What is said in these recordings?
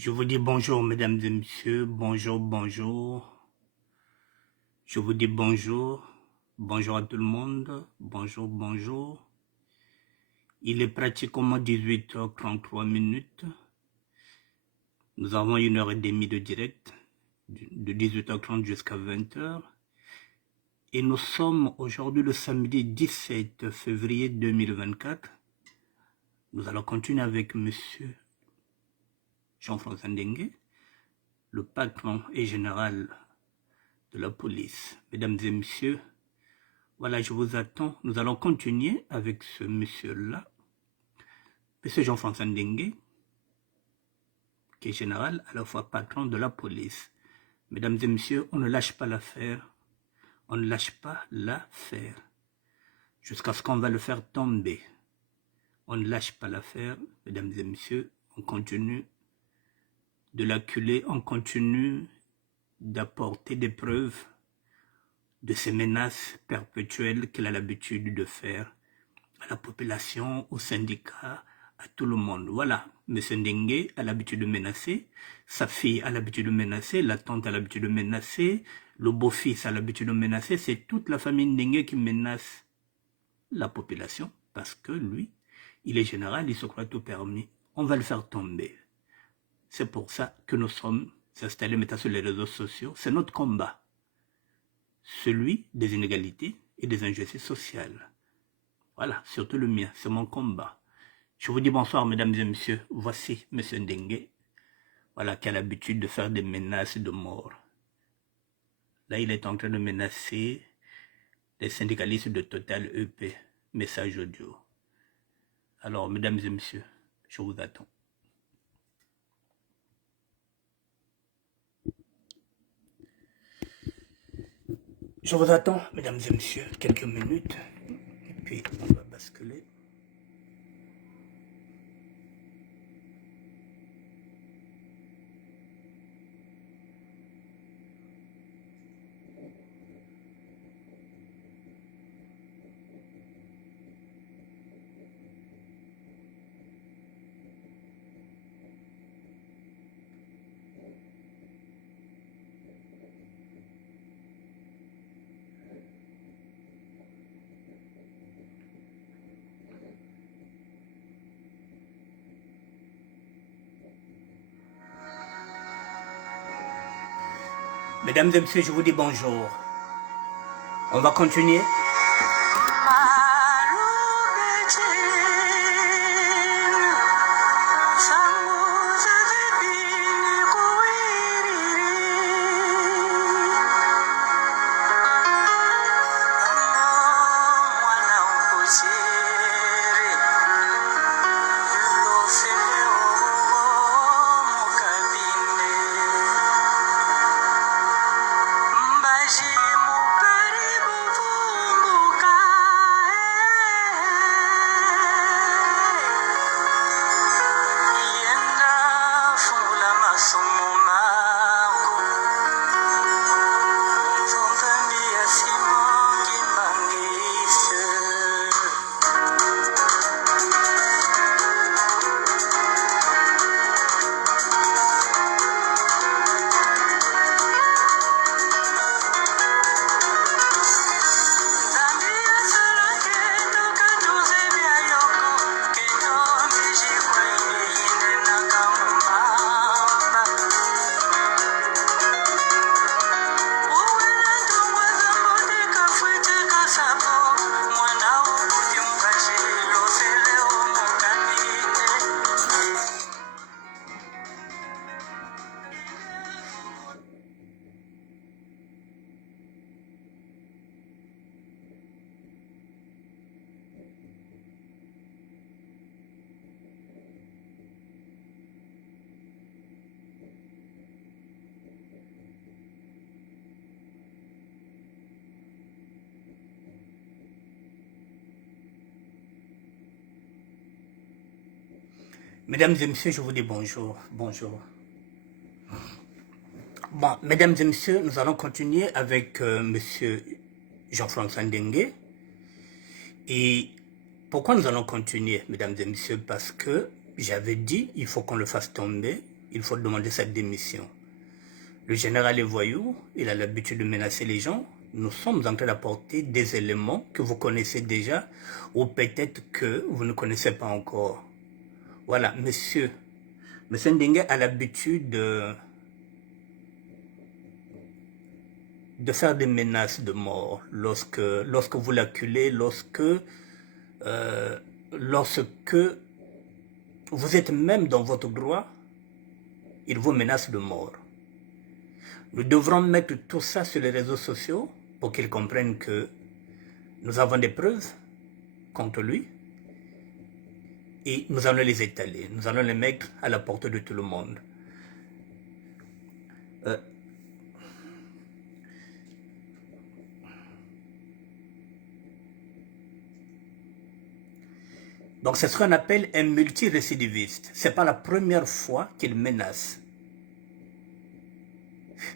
Je vous dis bonjour, mesdames et messieurs, bonjour, bonjour. Je vous dis bonjour, bonjour à tout le monde, bonjour, bonjour. Il est pratiquement 18h33. Nous avons 1h30 de direct, de 18h30 jusqu'à 20h. Et nous sommes aujourd'hui le samedi 17 février 2024. Nous allons continuer avec monsieur Jean-François Ndengue, le patron et général de la police. Mesdames et messieurs, voilà, je vous attends. Nous allons continuer avec ce monsieur-là, monsieur Jean-François Ndengue, qui est général, à la fois patron de la police. Mesdames et messieurs, on ne lâche pas l'affaire. On ne lâche pas l'affaire. Jusqu'à ce qu'on va le faire tomber. On ne lâche pas l'affaire, mesdames et messieurs. On continue de l'acculer, on continue d'apporter des preuves de ces menaces perpétuelles qu'il a l'habitude de faire à la population, aux syndicats, à tout le monde. Voilà, M. Ndengue a l'habitude de menacer, sa fille a l'habitude de menacer, la tante a l'habitude de menacer, le beau-fils a l'habitude de menacer, c'est toute la famille Ndengue qui menace la population, parce que lui, il est général, il se croit tout permis. On va le faire tomber. C'est pour ça que nous sommes installés maintenant sur les réseaux sociaux. C'est notre combat. Celui des inégalités et des injustices sociales. Voilà, surtout le mien, c'est mon combat. Je vous dis bonsoir, mesdames et messieurs. Voici M. Ndengue, voilà, qui a l'habitude de faire des menaces de mort. Là, il est en train de menacer les syndicalistes de Total EP. Message audio. Alors, mesdames et messieurs, je vous attends. Je vous attends, mesdames et messieurs, quelques minutes, et puis on va basculer. Mesdames et messieurs, je vous dis bonjour. On va continuer. Mesdames et messieurs, je vous dis bonjour. Bonjour. Bon, mesdames et messieurs, nous allons continuer avec monsieur Jean-François Ndengue. Et pourquoi nous allons continuer, mesdames et messieurs? Parce que j'avais dit, il faut qu'on le fasse tomber. il faut demander sa démission. Le général est voyou, il a l'habitude de menacer les gens. Nous sommes en train d'apporter des éléments que vous connaissez déjà ou peut-être que vous ne connaissez pas encore. Voilà, monsieur Ndengue a l'habitude de faire des menaces de mort lorsque vous l'acculez, lorsque vous êtes même dans votre droit, il vous menace de mort. Nous devrons mettre tout ça sur les réseaux sociaux pour qu'ils comprennent que nous avons des preuves contre lui et nous allons les étaler, nous allons les mettre à la portée de tout le monde. Donc c'est ce qu'on appelle un multirécidiviste. Ce n'est pas la première fois qu'il menace.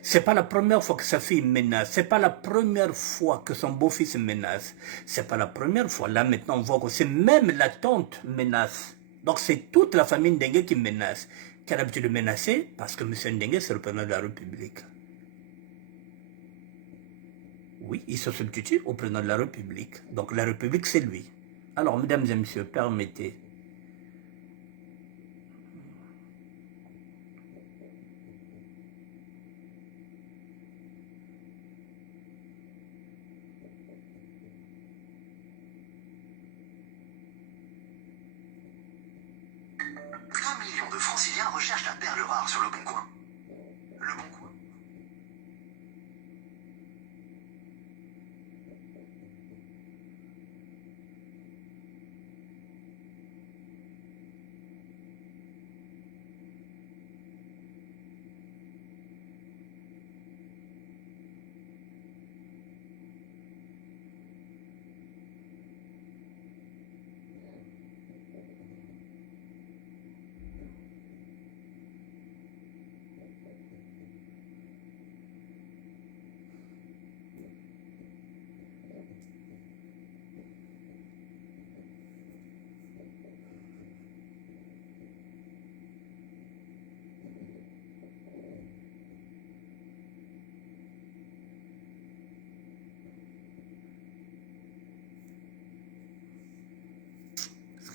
Ce n'est pas la première fois que sa fille menace. Ce n'est pas la première fois que son beau-fils menace. Ce n'est pas la première fois. Là maintenant on voit que c'est même la tante menace. Donc c'est toute la famille Ndengue qui menace. Qui a l'habitude de menacer parce que M. Ndengue c'est le président de la République. Oui, il se substitue au président de la République. Donc la République c'est lui. Alors, mesdames et messieurs, permettez. Un million de franciliens recherchent la perle rare sur le Bon Coin. Le Bon Coin.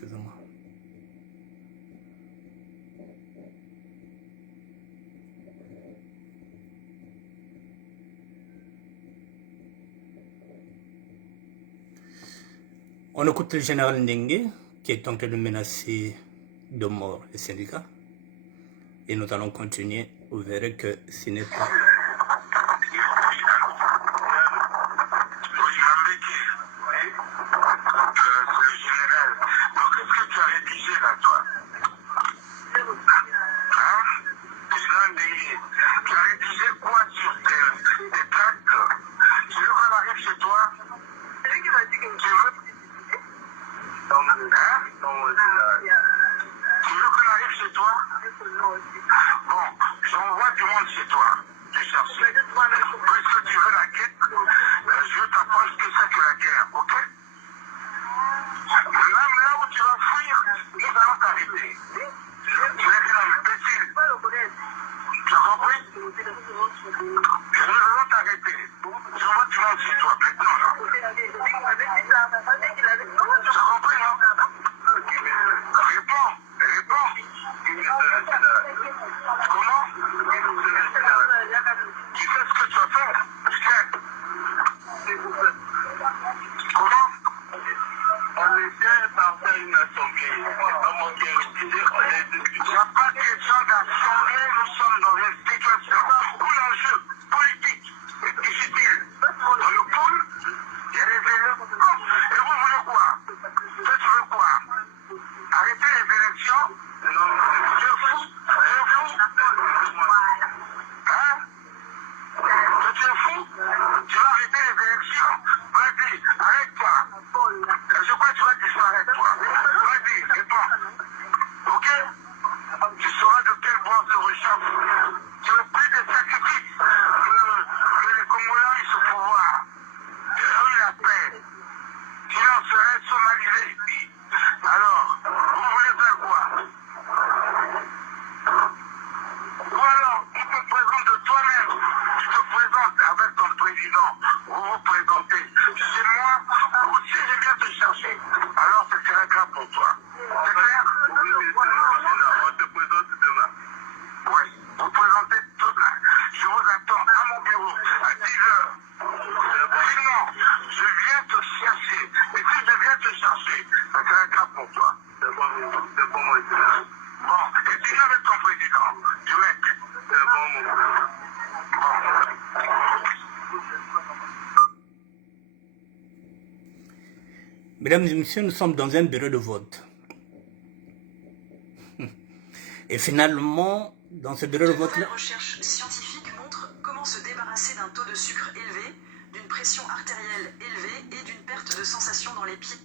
Excusez-moi. On écoute le général Ndengue qui est en train de menacer de mort les syndicats. Et nous allons continuer. Vous verrez que ce n'est pas... Que les Congolais pour toi. C'est clair? Oui, on te présente demain. Oui, vous présentez demain. Je vous attends à mon bureau à 10h. Sinon, je viens te chercher. Et si je viens te chercher, ça sera un cas pour toi. C'est bon, mon frère. Bon, et tu viens avec ton président, direct. C'est bon, mon frère. Mesdames et messieurs, nous sommes dans un bureau de vote. Et finalement, dans ce bureau de vote... La recherche scientifique montre comment se débarrasser d'un taux de sucre élevé, d'une pression artérielle élevée et d'une perte de sensation dans les pieds.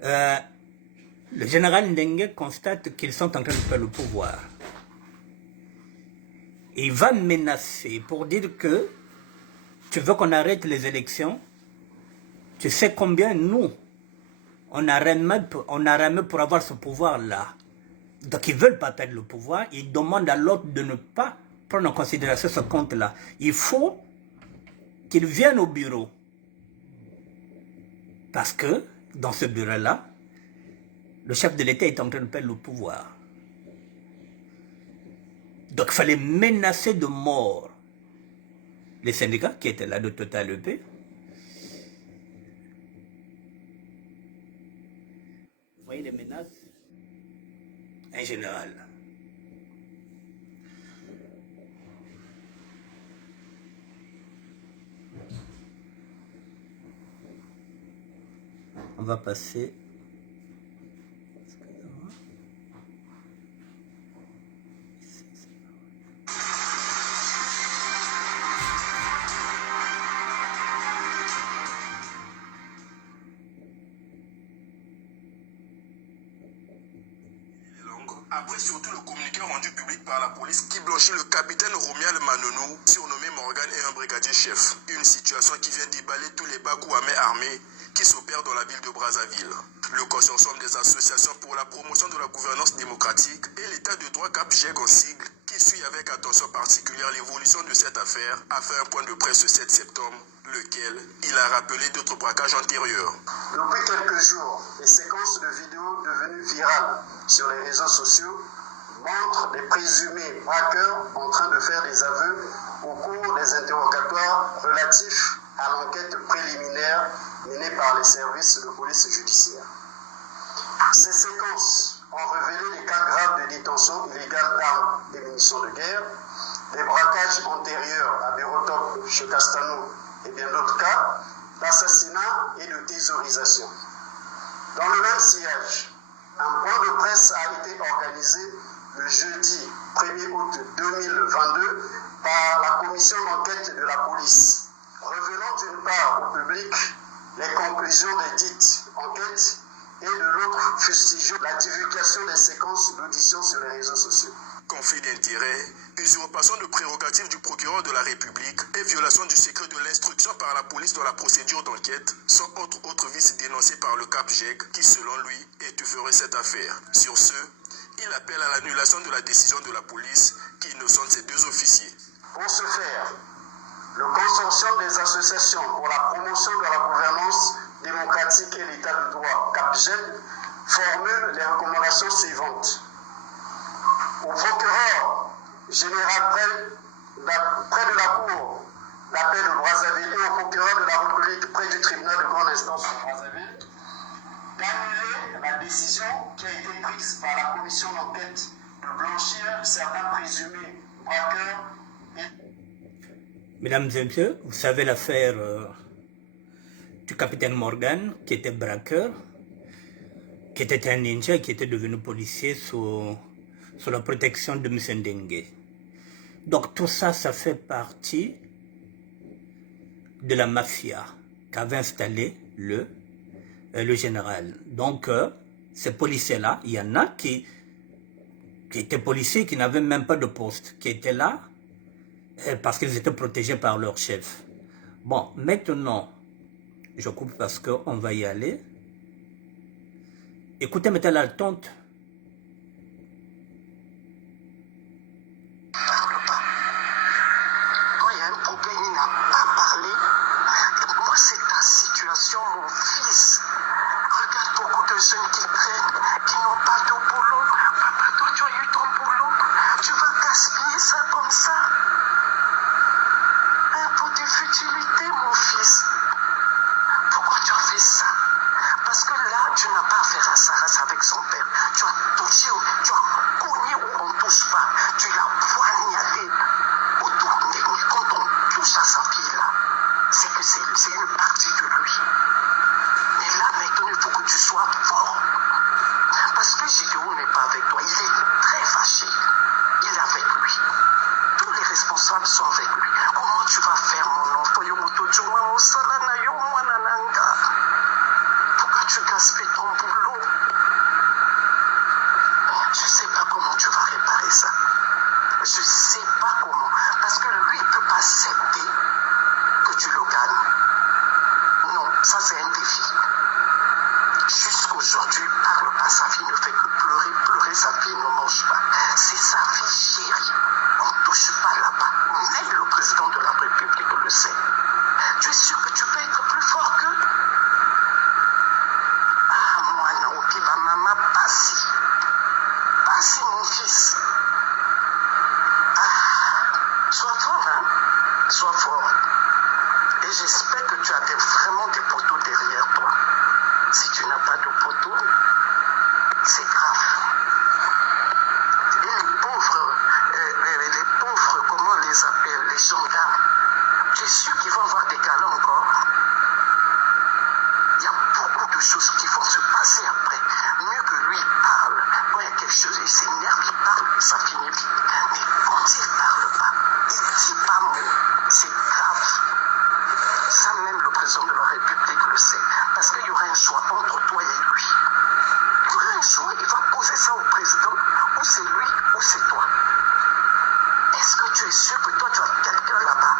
Le général Ndenge constate qu'ils sont en train de perdre le pouvoir. Et il va menacer pour dire que tu veux qu'on arrête les élections. Tu sais combien nous, on a ramé pour avoir ce pouvoir-là. Donc ils ne veulent pas perdre le pouvoir. Ils demandent à l'autre de ne pas prendre en considération ce compte-là. Il faut qu'ils viennent au bureau. Parce que dans ce bureau-là, le chef de l'État est en train de perdre le pouvoir. Donc il fallait menacer de mort les syndicats qui étaient là de Total EP. Vous voyez les menaces? Un général. On va passer... Après surtout le communiqué rendu public par la police qui blanchit le capitaine Romial Manonou, surnommé Morgan et un brigadier chef. Une situation qui vient déballer tous les bas-coups armés qui s'opèrent dans la ville de Brazzaville. Le consortium des associations pour la promotion de la gouvernance démocratique et l'état de droit CAPGEG en sigle, qui suit avec attention particulière l'évolution de cette affaire, a fait un point de presse ce 7 septembre, lequel il a rappelé d'autres braquages antérieurs. Depuis quelques jours, les séquences de vidéos devenues virales sur les réseaux sociaux montrent des présumés braqueurs en train de faire des aveux au cours des interrogatoires relatifs à l'enquête préliminaire menée par les services de police judiciaire. Ces séquences ont révélé des cas graves de détention illégale d'armes et munitions de guerre, des braquages antérieurs à Berotop, chez Castano et bien d'autres cas, d'assassinat et de thésaurisation. Dans le même sillage, un point de presse a été organisé le jeudi 1er août 2022 par la commission d'enquête de la police, révélant d'une part au public les conclusions des dites enquêtes et de l'autre fustigeant la divulgation des séquences d'audition sur les réseaux sociaux. Conflit d'intérêts, usurpation de prérogatives du procureur de la République et violation du secret de l'instruction par la police dans la procédure d'enquête sont autres vices dénoncés par le CAPGEG qui, selon lui, étoufferait cette affaire. Sur ce, il appelle à l'annulation de la décision de la police qui innocente ces deux officiers. Pour ce faire, le consortium des associations pour la promotion de la gouvernance démocratique et l'état de droit, CAPGEG, formule les recommandations suivantes. Au procureur général près de la cour d'appel de Brazzaville et au procureur de la République près du tribunal de grande instance de Brazzaville d'annuler la décision qui a été prise par la commission d'enquête de blanchir certains présumés braqueurs et... Mesdames et messieurs, vous savez l'affaire du capitaine Morgan qui était braqueur, qui était un ninja et qui était devenu policier sous la protection de M. Ndenge. Donc tout ça, ça fait partie de la mafia qu'avait installé le général. Donc ces policiers-là, il y en a qui étaient policiers, qui n'avaient même pas de poste, qui étaient là parce qu'ils étaient protégés par leur chef. Bon, maintenant, je coupe parce qu'on va y aller. Écoutez, mettez la tente. Mon fils, regarde beaucoup de de jeunes qui traînent, qui n'ont pas de boulot. Papa, toi, tu as eu ton boulot. Tu vas gaspiller ça comme ça. Un peu de futilité, mon fils. Pourquoi tu as fait ça? Parce que là, tu n'as pas affaire à Sarah avec son père. Tu as touché, tu as cogné où on ne touche pas. Tu l'as poignardé autour de lui. Quand on touche à sa fille là, c'est que c'est une partie de lui. Mais là, maintenant, il faut que tu sois fort. Parce que Gideon n'est pas avec toi. Il est très fâché. Il est avec lui. Tous les responsables sont avec lui. Comment tu vas faire, mon enfant? Pourquoi tu gaspilles ton boulot? Je ne sais pas comment tu vas réparer ça. Je ne sais pas comment. Parce que lui, il ne peut pas accepter que tu le gagnes. Non, ça c'est un défi. Jusqu'aujourd'hui, il ne parle pas. Sa fille ne fait que pleurer, pleurer. Sa fille ne mange pas. C'est sa fille chérie. On ne touche pas là-bas. Même le président de la République le sait. Tu es sûr que tu peux être plus fort qu'eux? Ah, moi, non, puis ma maman, passe. Passe, mon fils. Ah, sois fort, hein? Sois fort. Et j'espère que tu as vraiment des poteaux derrière toi. Si tu n'as pas de poteaux, c'est grave. Et les pauvres, comment on les appelle, les gendarmes, tu es sûr qu'ils vont avoir des galons encore? Il y a beaucoup de choses qui vont se passer après. Mieux que lui, il parle. Quand il y a quelque chose, il s'énerve, il parle, ça finit vite. Mais quand il ne parle pas, il ne dit pas mot, c'est grave. Ça, même le président de la République le sait. Parce qu'il y aura un choix entre toi et lui. Il y aura un choix, il va poser ça au président. Ou c'est lui, ou c'est toi. Est-ce que tu es sûr que toi, tu as quelqu'un là-bas?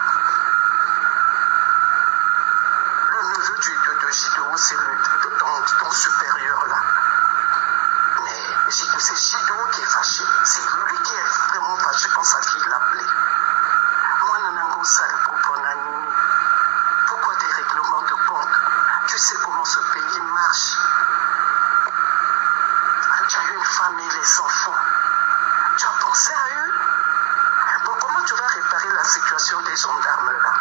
Le neveu de Gideon, c'est ton supérieur là. Mais c'est Gideon qui est fâché. C'est lui qui est vraiment fâché quand sa fille l'appelait. Moi, Nanango Sal, pourquoi des règlements de compte? Tu sais comment ce pays marche. Tu as une famille, les enfants. Tu as pensé à eux? Bon, comment tu vas réparer la situation des gendarmes là?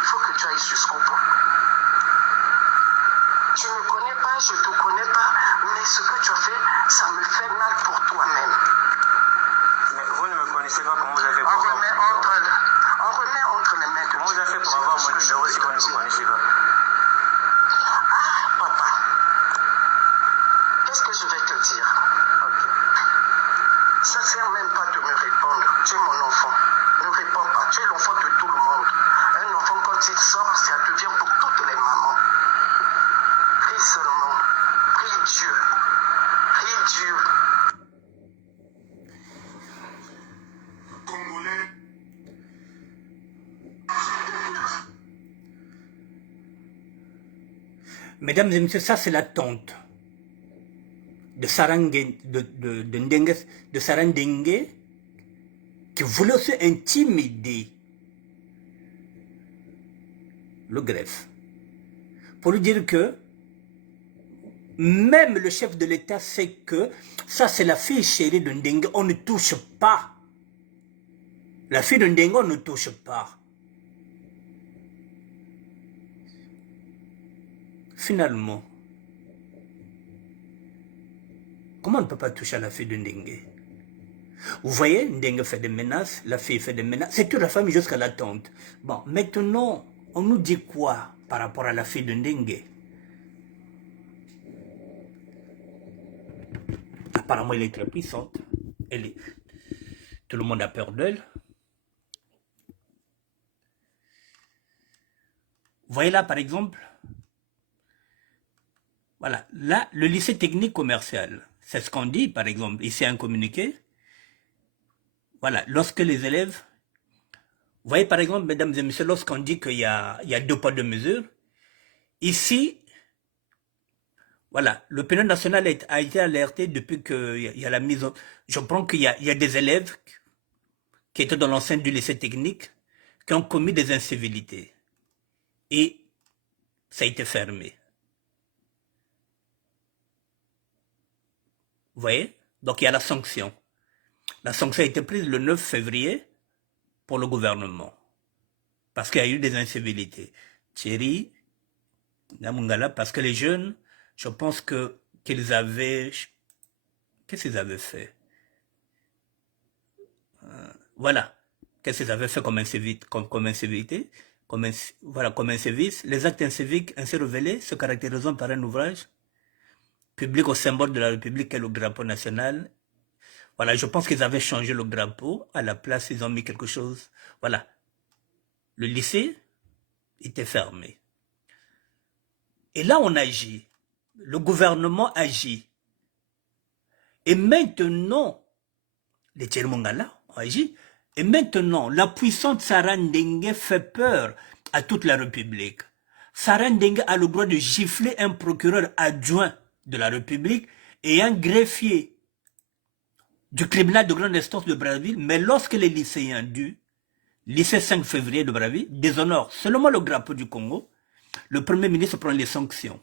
Il faut que tu ailles jusqu'au bout. Tu ne me connais pas, je ne te connais pas, mais ce que tu as fait, ça me fait mal pour toi-même. Mais vous ne me connaissez pas, comment vous avez fait pour On avoir remet mon numéro? entre les mains de Comment vous avez fait pour avoir mon numéro si vous ne me connaissez pas? Ah, papa. Qu'est-ce que je vais te dire? Ok. Ça ne sert même pas de me répondre. Tu es mon enfant. Ne réponds pas. Tu es l'enfant de tout le monde. Un enfant, quand il sort, ça devient pour toutes les mamans. Prie seulement. Prie Dieu. Prie Dieu. Congolais. Mesdames et messieurs, ça c'est la tante de Sarah Ndengue qui voulait aussi intimider le greffe pour lui dire que même le chef de l'État sait que ça c'est la fille chérie de Ndengue, on ne touche pas. La fille de Ndengue, on ne touche pas. Finalement, comment on ne peut pas toucher à la fille de Ndengue? Vous voyez, Ndengue fait des menaces, la fille fait des menaces, c'est toute la famille jusqu'à la tante. Bon, maintenant, on nous dit quoi par rapport à la fille de Ndengue? Apparemment, elle est très puissante. Tout le monde a peur d'elle. Vous voyez là, par exemple, voilà, là, le lycée technique commercial, c'est ce qu'on dit, par exemple, ici un communiqué. Voilà, lorsque les élèves, vous voyez par exemple, mesdames et messieurs, lorsqu'on dit qu'il y a 2 poids 2 mesures, ici, voilà, l'opinion nationale a été alertée depuis qu'il y a la mise en... Je prends qu'il y a des élèves qui étaient dans l'enceinte du lycée technique qui ont commis des incivilités. Et ça a été fermé. Vous voyez? Donc il y a la sanction. La sanction a été prise le 9 février pour le gouvernement. Parce qu'il y a eu des incivilités. Thierry, Namungala, parce que les jeunes, je pense qu'ils avaient... Qu'est-ce qu'ils avaient fait? Voilà. Qu'est-ce qu'ils avaient fait comme incivilité? Voilà, comme incivisme. Les actes inciviques ainsi révélés se caractérisant par un ouvrage public au symbole de la République et le drapeau national. Voilà, je pense qu'ils avaient changé le drapeau. À la place, ils ont mis quelque chose. Voilà. Le lycée était fermé. Et là, on agit. Le gouvernement agit. Et maintenant, les Tchermongala ont agi. Et maintenant, la puissante Sarah Ndenge fait peur à toute la République. Sarah Ndenge a le droit de gifler un procureur adjoint de la République et un greffier du tribunal de grande instance de Brazzaville, mais lorsque les lycéens du lycée 5 février de Brazzaville déshonorent seulement le drapeau du Congo, le Premier ministre prend les sanctions.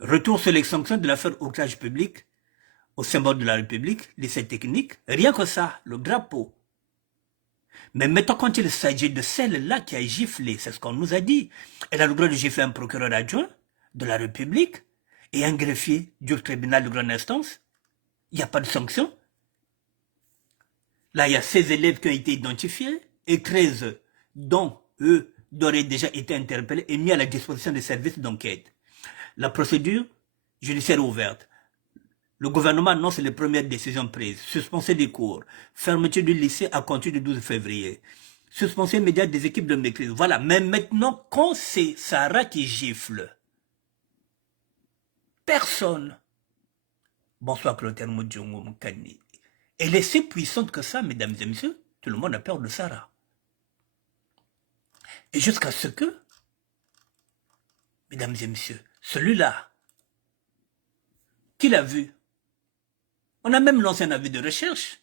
Retour sur les sanctions de l'affaire outrage public au symbole de la République, lycée technique, rien que ça, le drapeau. Mais maintenant, quand il s'agit de celle-là qui a giflé, c'est ce qu'on nous a dit, elle a le droit de gifler un procureur adjoint de la République et un greffier du tribunal de grande instance. Il n'y a pas de sanction. Là, il y a 16 élèves qui ont été identifiés et 13 dont eux auraient déjà été interpellés et mis à la disposition des services d'enquête. La procédure judiciaire ouverte. Le gouvernement annonce les premières décisions prises. Suspension des cours. Fermeture du lycée à compter du 12 février. Suspension immédiate des équipes de maîtrise. Voilà. Mais maintenant, quand c'est Sarah qui gifle, personne. Bonsoir Clotaire Moudjongo Mokani. Elle est si puissante que ça, mesdames et messieurs. Tout le monde a peur de Sarah. Et jusqu'à ce que, mesdames et messieurs, celui-là, qui l'a vu, on a même lancé un avis de recherche.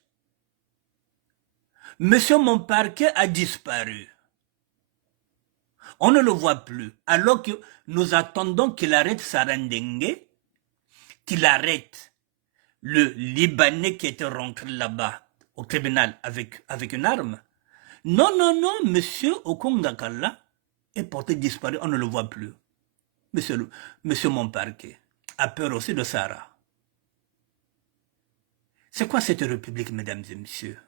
Monsieur Monparquet a disparu. On ne le voit plus. Alors que nous attendons qu'il arrête Sarah Ndenge, qu'il arrête le Libanais qui était rentré là-bas au tribunal avec une arme. Non, non, non, monsieur Okongakala est porté disparu, on ne le voit plus. Monsieur Monparquet a peur aussi de Sarah. C'est quoi cette république, mesdames et messieurs?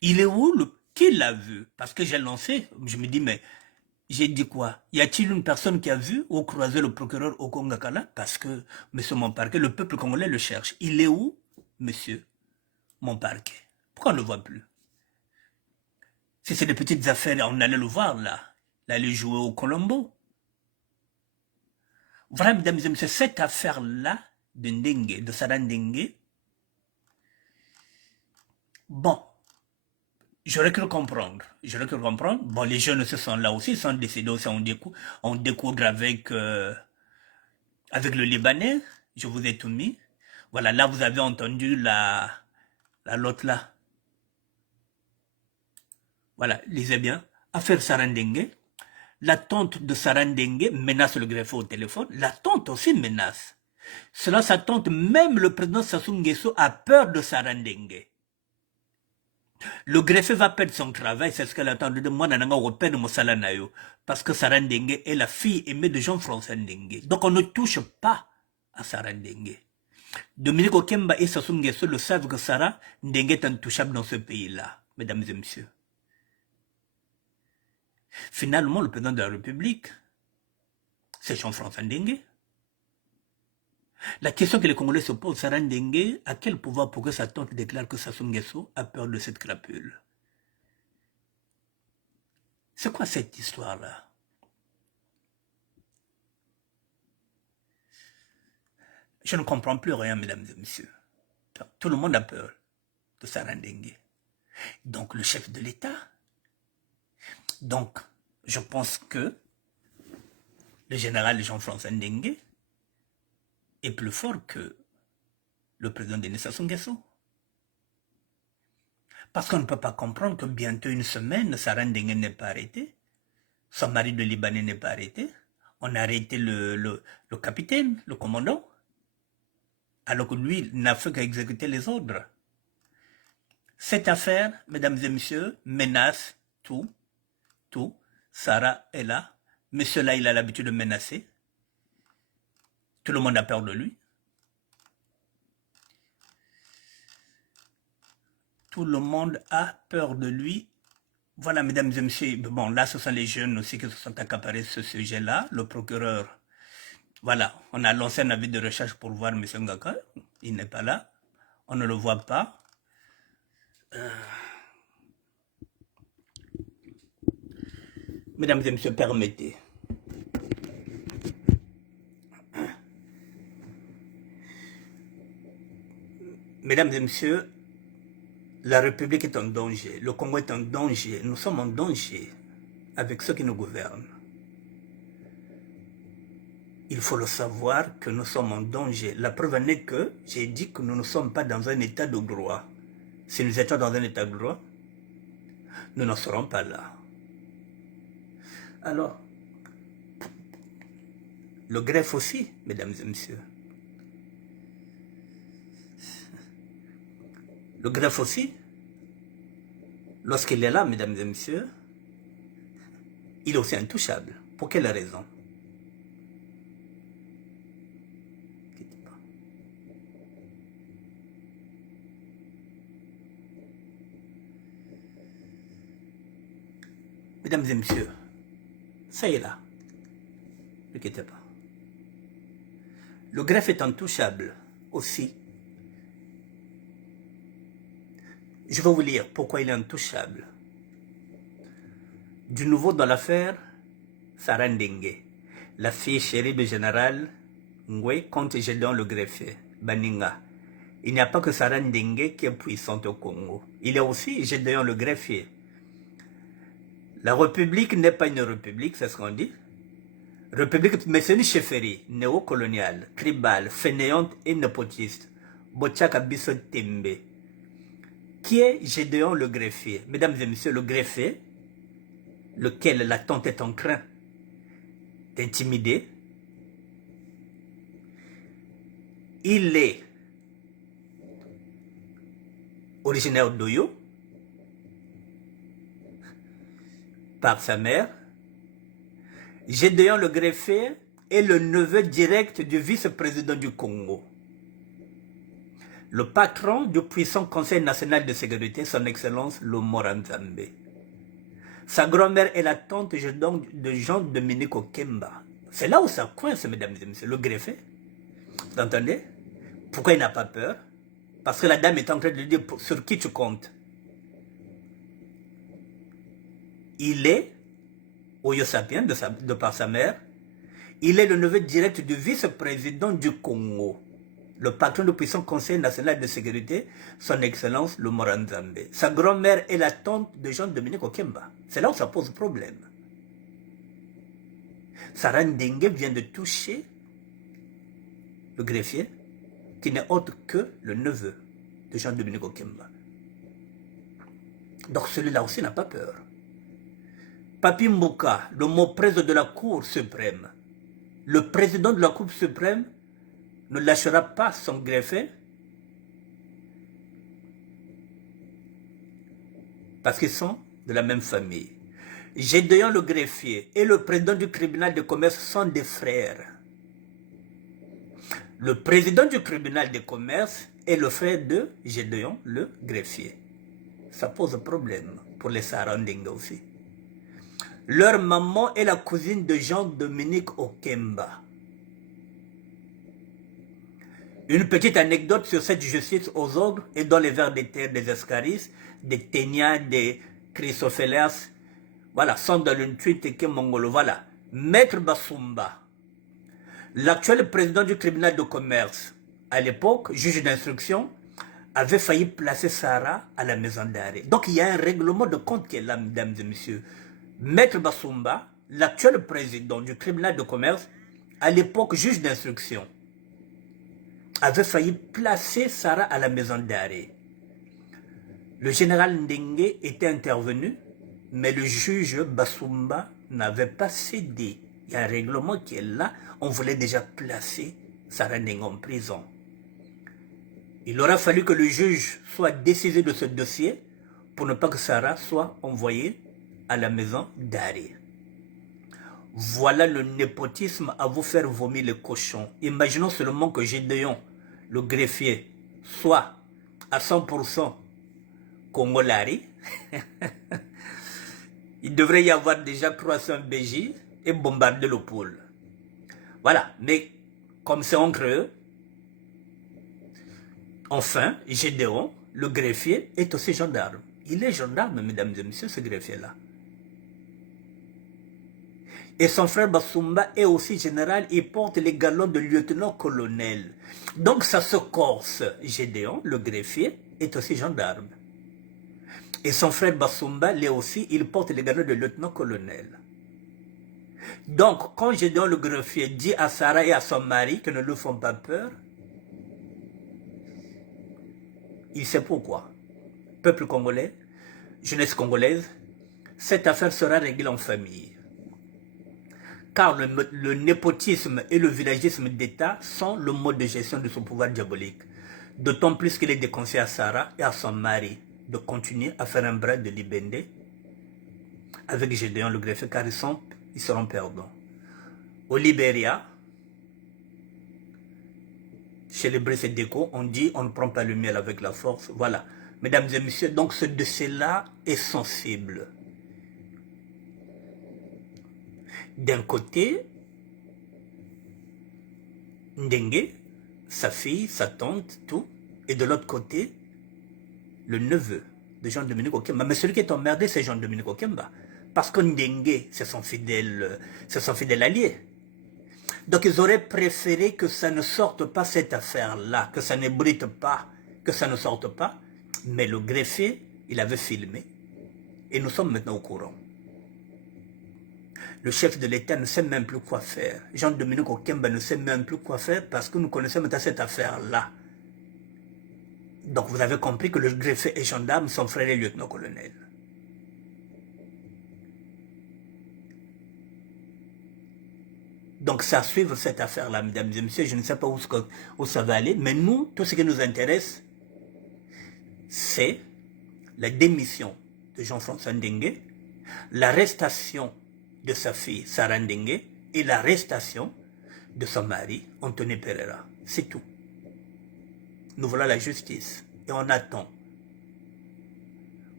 Il est où qui l'a vu? Parce que j'ai lancé, je me dis, mais j'ai dit quoi? Y a-t-il une personne qui a vu ou croisé le procureur Okongakala? Parce que, monsieur Monparquet, le peuple congolais le cherche. Il est où, monsieur Monparquet? Pourquoi on ne le voit plus? Si c'est des petites affaires, on allait le voir là. Il allait jouer au Colombo. Voilà, mesdames et messieurs, cette affaire-là, de Ndenge, de Sarah Ndenge, bon, j'aurais cru comprendre. Bon, les jeunes se sont là aussi, ils sont décédés aussi, on découvre avec le Libanais, je vous ai tout mis. Voilà, là vous avez entendu l'autre là. Voilà, lisez bien. Affaire Sarah Ndenge. La tante de Sarah Ndenge menace le greffier au téléphone. La tante aussi menace. Cela, sa tante, même le président Sassou Nguesso a peur de Sarah Ndenge. Le greffier va perdre son travail, c'est ce qu'elle attend de moi, parce que Sarah Ndenge est la fille aimée de Jean-François Ndenge. Donc on ne touche pas à Sarah Ndenge. Dominique Okemba et Sassou Nguesso le savent que Sarah Ndenge est intouchable dans ce pays-là, mesdames et messieurs. Finalement, le président de la République, c'est Jean-François Ndenge. La question que les Congolais se posent, Sarah Ndenge a quel pouvoir pour que sa tante déclare que Sassou Nguesso a peur de cette crapule? C'est quoi cette histoire-là? Je ne comprends plus rien, mesdames et messieurs. Tout le monde a peur de Sarah Ndenge. Donc, le chef de l'État. Donc, je pense que le général Jean-François Ndenge est plus fort que le président Denis Sassou Nguesso. Parce qu'on ne peut pas comprendre que bientôt une semaine, Sarah Ndenge n'est pas arrêtée, son mari de Libanais n'est pas arrêté, On a arrêté le capitaine, le commandant, alors que lui n'a fait qu'exécuter les ordres. Cette affaire, mesdames et messieurs, menace tout. Sarah est là. Monsieur là, il a l'habitude de menacer. Tout le monde a peur de lui. Tout le monde a peur de lui. Voilà, mesdames et messieurs. Bon, là, ce sont les jeunes aussi qui se sont accaparés ce sujet-là. Le procureur, voilà, on a lancé un avis de recherche pour voir M. Ngaka. Il n'est pas là. On ne le voit pas. Mesdames et messieurs, permettez. Mesdames et messieurs, la République est en danger. Le Congo est en danger. Nous sommes en danger avec ceux qui nous gouvernent. Il faut le savoir que nous sommes en danger. La preuve en est que j'ai dit que nous ne sommes pas dans un état de droit. Si nous étions dans un état de droit, nous n'en serons pas là. Alors, le greffe aussi, mesdames et messieurs. Le greffe aussi, lorsqu'il est là, mesdames et messieurs, il est aussi intouchable. Pour quelle raison? Mesdames et messieurs, ça y est là. Ne quittez pas. Le greffe est intouchable aussi. Je vais vous lire pourquoi il est intouchable. Du nouveau dans l'affaire Sarah Ndenge, la fille chérie du général Ngwe contre Gédéon le greffier, Baninga. Il n'y a pas que Sarah Ndenge qui est puissante au Congo. Il y a aussi Gédéon le greffier. La République n'est pas une république, c'est ce qu'on dit. République, mais c'est une chefferie néocoloniale, tribale, fainéante et népotiste. Bochaka Bisso Tembe. Qui est Gédéon le greffier? Mesdames et messieurs, le greffier, lequel la tante est en train d'intimider, il est originaire d'Oyo, par sa mère. Gédéon le greffier est le neveu direct du vice-président du Congo. Le patron du puissant Conseil national de sécurité, son excellence le Moranzambe. Sa grand-mère est la tante de Jean-Dominique Okemba. C'est là où ça coince, mesdames et messieurs, le greffier. Vous entendez? Pourquoi il n'a pas peur? Parce que la dame est en train de lui dire sur qui tu comptes. Il est Oyo Sapien, de par sa mère. Il est le neveu direct du vice-président du Congo. Le patron du puissant Conseil national de sécurité, son excellence le Moranzambe. Sa grand-mère est la tante de Jean-Dominique Okemba. C'est là où ça pose problème. Sarah Ndenge vient de toucher le greffier, qui n'est autre que le neveu de Jean-Dominique Okemba. Donc celui-là aussi n'a pas peur. Papi Mbouka, le mot président de la Cour suprême, le président de la Cour suprême ne lâchera pas son greffier parce qu'ils sont de la même famille. Gédéon le greffier et le président du tribunal de commerce sont des frères. Le président du tribunal de commerce est le frère de Gédéon le greffier. Ça pose problème pour les Sarah Ndenge aussi. Leur maman est la cousine de Jean-Dominique Okemba. Une petite anecdote sur cette justice aux ordres et dans les vers des terres des Escaris, des Ténia, des Chrysophélas, voilà, sont dans une tweet et mongolo. Voilà, Maître Basumba, l'actuel président du tribunal de commerce, à l'époque, juge d'instruction, avait failli placer Sarah à la maison d'arrêt. Donc il y a un règlement de compte qui est là, mesdames et messieurs. Maître Basumba, l'actuel président du tribunal de commerce, à l'époque juge d'instruction, avait failli placer Sarah à la maison d'arrêt. Le général Ndenge était intervenu, mais le juge Basumba n'avait pas cédé. Il y a un règlement qui est là. On voulait déjà placer Sarah Ndenge en prison. Il aura fallu que le juge soit décisé de ce dossier pour ne pas que Sarah soit envoyée à la maison d'arrêt. Voilà le népotisme à vous faire vomir les cochons. Imaginons seulement que Gédéon, le greffier, soit à 100% congolais. Il devrait y avoir déjà 300 BJ et bombarder le pôle. Voilà, mais comme c'est entre eux, enfin, Gédéon, le greffier, est aussi gendarme. Il est gendarme, mesdames et messieurs, ce greffier-là. Et son frère Basumba est aussi général, il porte les galons de lieutenant-colonel. Donc ça se corse. Gédéon, le greffier, est aussi gendarme. Et son frère Basumba, lui aussi, il porte les galons de lieutenant-colonel. Donc, quand Gédéon, le greffier, dit à Sarah et à son mari que ne lui font pas peur, il sait pourquoi. Peuple congolais, jeunesse congolaise, cette affaire sera réglée en famille. Car le népotisme et le villagisme d'État sont le mode de gestion de son pouvoir diabolique. D'autant plus qu'il est déconseillé à Sarah et à son mari de continuer à faire un bras de libende avec Gédéon le greffier, car ils seront perdants. Au Libéria, chez les Brice et Déco, on dit on ne prend pas le miel avec la force. Voilà. Mesdames et messieurs, donc ce dossier-là est sensible. D'un côté, Ndenge, sa fille, sa tante, tout. Et de l'autre côté, le neveu de Jean-Dominique Okemba. Mais celui qui est emmerdé, c'est Jean-Dominique Okemba. Parce que Ndenge, c'est son fidèle allié. Donc ils auraient préféré que ça ne sorte pas cette affaire-là, que ça n'ébruite pas, que ça ne sorte pas. Mais le greffier, il avait filmé. Et nous sommes maintenant au courant. Le chef de l'État ne sait même plus quoi faire. Jean-Dominique Okemba ne sait même plus quoi faire parce que nous connaissons maintenant cette affaire-là. Donc vous avez compris que le greffier et gendarme, son frère est lieutenant-colonel. Donc c'est à suivre cette affaire-là, mesdames et messieurs. Je ne sais pas où ça va aller, mais nous, tout ce qui nous intéresse, c'est la démission de Jean-François Ndenge, l'arrestation de sa fille Sarah Ndenge et l'arrestation de son mari Anthony Pereira. C'est tout. Nous voilà la justice et on attend.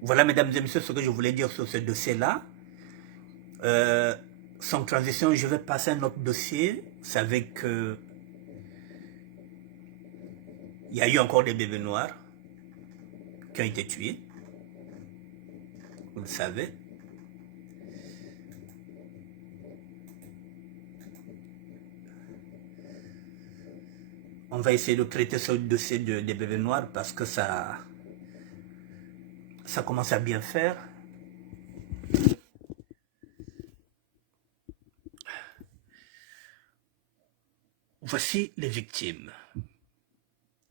Voilà, mesdames et messieurs, ce que je voulais dire sur ce dossier-là. Sans transition, je vais passer à un autre dossier. Vous savez que il y a eu encore des bébés noirs qui ont été tués. Vous le savez. On va essayer de traiter ce dossier des bébés noirs parce que ça commence à bien faire. Voici les victimes.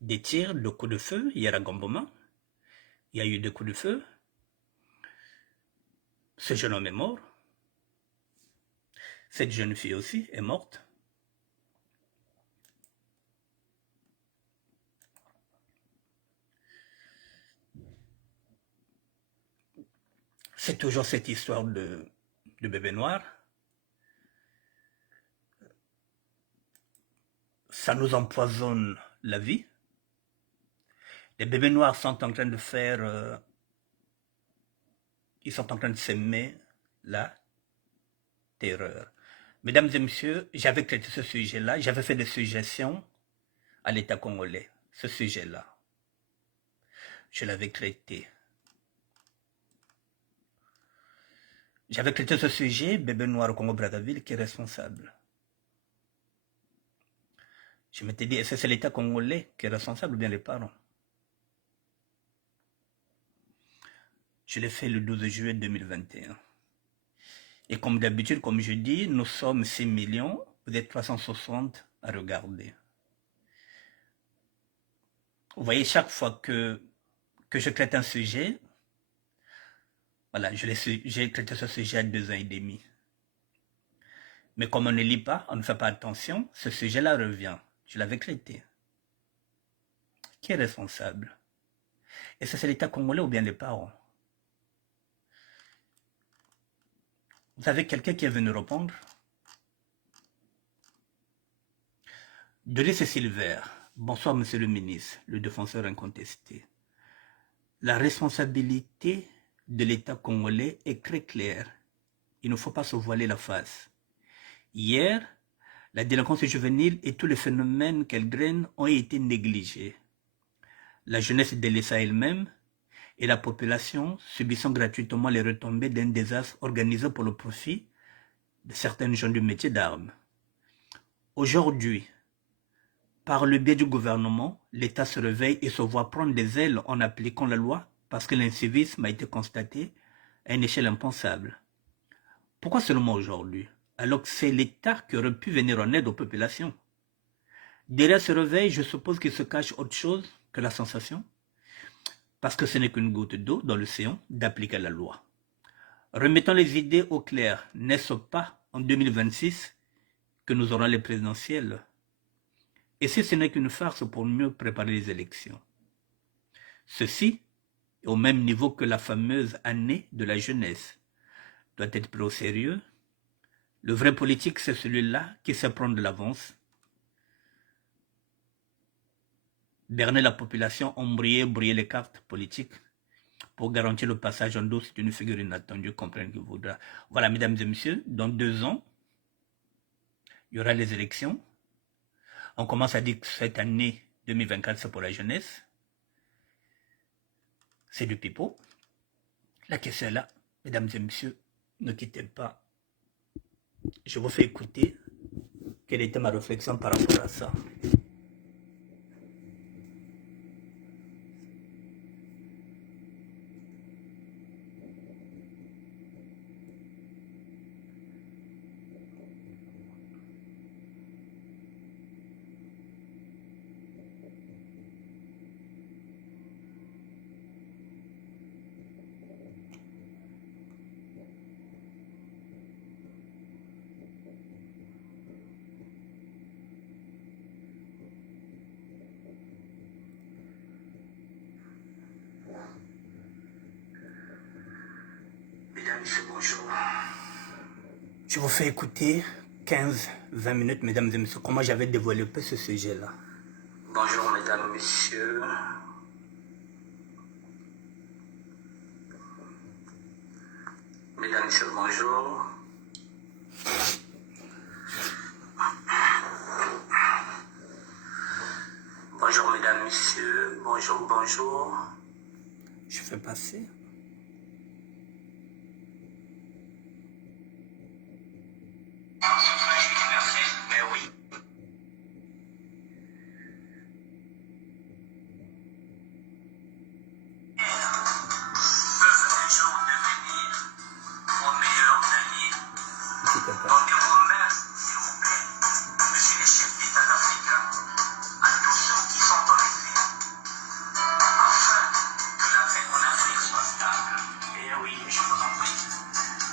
Des tirs, de coups de feu, hier à Gamboma. Il y a eu des coups de feu. Ce jeune homme est mort. Cette jeune fille aussi est morte. C'est toujours cette histoire de bébé noir. Ça nous empoisonne la vie. Les bébés noirs sont en train de faire... ils sont en train de s'aimer la terreur. Mesdames et messieurs, j'avais traité ce sujet-là. J'avais fait des suggestions à l'État congolais. Ce sujet-là. Je l'avais traité. J'avais traité ce sujet, bébé noir au Congo-Brazzaville, qui est responsable. Je m'étais dit, est-ce que c'est l'État congolais qui est responsable ou bien les parents? Je l'ai fait le 12 juillet 2021. Et comme d'habitude, comme je dis, nous sommes 6 millions, vous êtes 360 à regarder. Vous voyez, chaque fois que je traite un sujet, voilà, j'ai traité ce sujet à 2 ans et demi. Mais comme on ne lit pas, on ne fait pas attention, ce sujet-là revient. Je l'avais traité. Qui est responsable? Et ça, c'est l'État congolais ou bien les parents? Vous avez quelqu'un qui est venu répondre? Denis Silver. Bonsoir, monsieur le ministre, le défenseur incontesté. La responsabilité de l'État congolais est très claire. Il ne faut pas se voiler la face. Hier, la délinquance juvénile et tous les phénomènes qu'elle draine ont été négligés. La jeunesse délaissée elle-même et la population subissant gratuitement les retombées d'un désastre organisé pour le profit de certains gens du métier d'armes. Aujourd'hui, par le biais du gouvernement, l'État se réveille et se voit prendre des ailes en appliquant la loi parce que l'incivisme a été constaté à une échelle impensable. Pourquoi seulement aujourd'hui, alors que c'est l'État qui aurait pu venir en aide aux populations? Derrière ce réveil, je suppose qu'il se cache autre chose que la sensation, parce que ce n'est qu'une goutte d'eau dans l'océan d'appliquer la loi. Remettons les idées au clair, n'est-ce pas en 2026 que nous aurons les présidentielles? Et si ce n'est qu'une farce pour mieux préparer les élections? Ceci, au même niveau que la fameuse année de la jeunesse, doit être pris au sérieux. Le vrai politique, c'est celui-là qui sait prendre de l'avance. Berner la population, brouiller les cartes politiques pour garantir le passage en douce d'une figure inattendue, comprendre qu'il voudra. Voilà, mesdames et messieurs, dans 2 ans, il y aura les élections. On commence à dire que cette année 2024, c'est pour la jeunesse. C'est du pipeau. La question est là, mesdames et messieurs, ne quittez pas. Je vous fais écouter quelle était ma réflexion par rapport à ça. Bonjour. Je vous fais écouter 15-20 minutes, mesdames et messieurs, comment j'avais développé ce sujet-là. Bonjour, mesdames et messieurs. Mesdames et messieurs, bonjour. Bonjour, mesdames et messieurs. Bonjour, bonjour. Je fais passer. Mais oui. Peuvent un jour devenir vos meilleurs alliés. Tendez vos mains, s'il vous plaît, monsieur les chefs d'État africains, à tous ceux qui sont en exil, afin que la paix en Afrique soit stable. Eh oui, je vous en prie.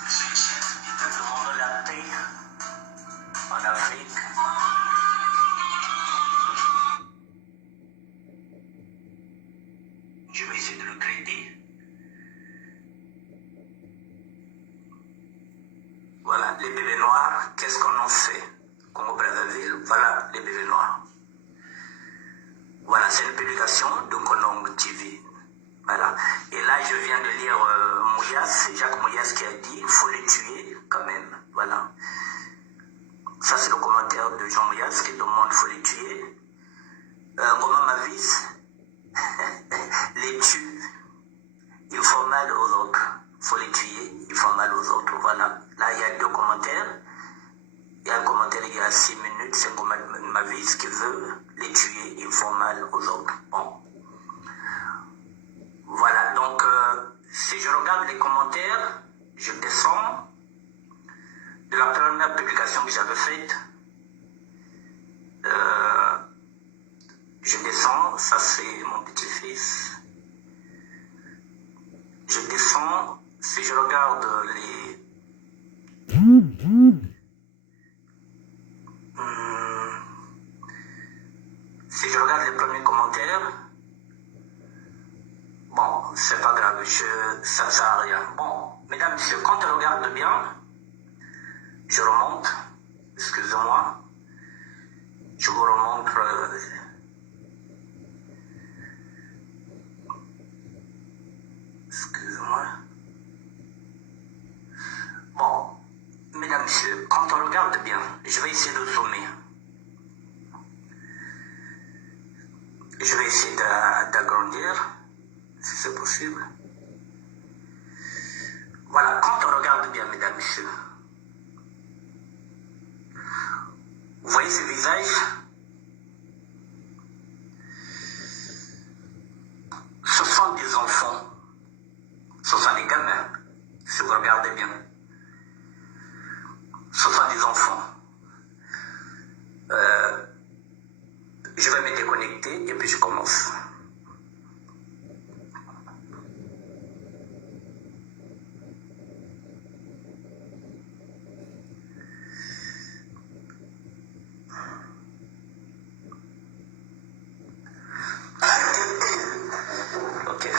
Monsieur les chefs d'État, nous demandons la paix en Afrique. Je vais essayer de le traiter. Voilà, les bébés noirs, qu'est-ce qu'on en fait? Comme au Brazzaville, voilà les bébés noirs. Voilà, c'est une publication de Konong TV. Voilà. Et là, je viens de lire Mouyas, Jacques Mouyas qui a dit il faut les tuer quand même. Voilà. Ça, c'est le commentaire de Jean Mouyas qui demande il faut les tuer. Comment ma vie les tue, ils font mal aux autres. Il faut les tuer, ils font mal aux autres. Voilà. Là, il y a 2 commentaires. Il y a un commentaire il y a 6 minutes, c'est ma vie qui veut les tuer, ils font mal aux autres. Bon. Voilà, donc si je regarde les commentaires, je descends de la première publication que j'avais faite. Je descends, ça c'est mon petit-fils. Je descends, si je regarde Je regarde les premiers commentaires. Bon, c'est pas grave, ça ne sert à rien. Bon, mesdames, messieurs, quand on regarde bien, je remonte, excusez-moi, je vous remontre. Excusez-moi. Bon, mesdames, messieurs, quand on regarde bien, je vais essayer de zoomer. Je vais essayer d'agrandir, si c'est possible. Voilà, quand on regarde bien, mesdames, messieurs, vous voyez ce visage? Ce sont des enfants, ce sont des gamins, si vous regardez bien. Ce sont des enfants. Je vais me déconnecter et puis je commence. Ok.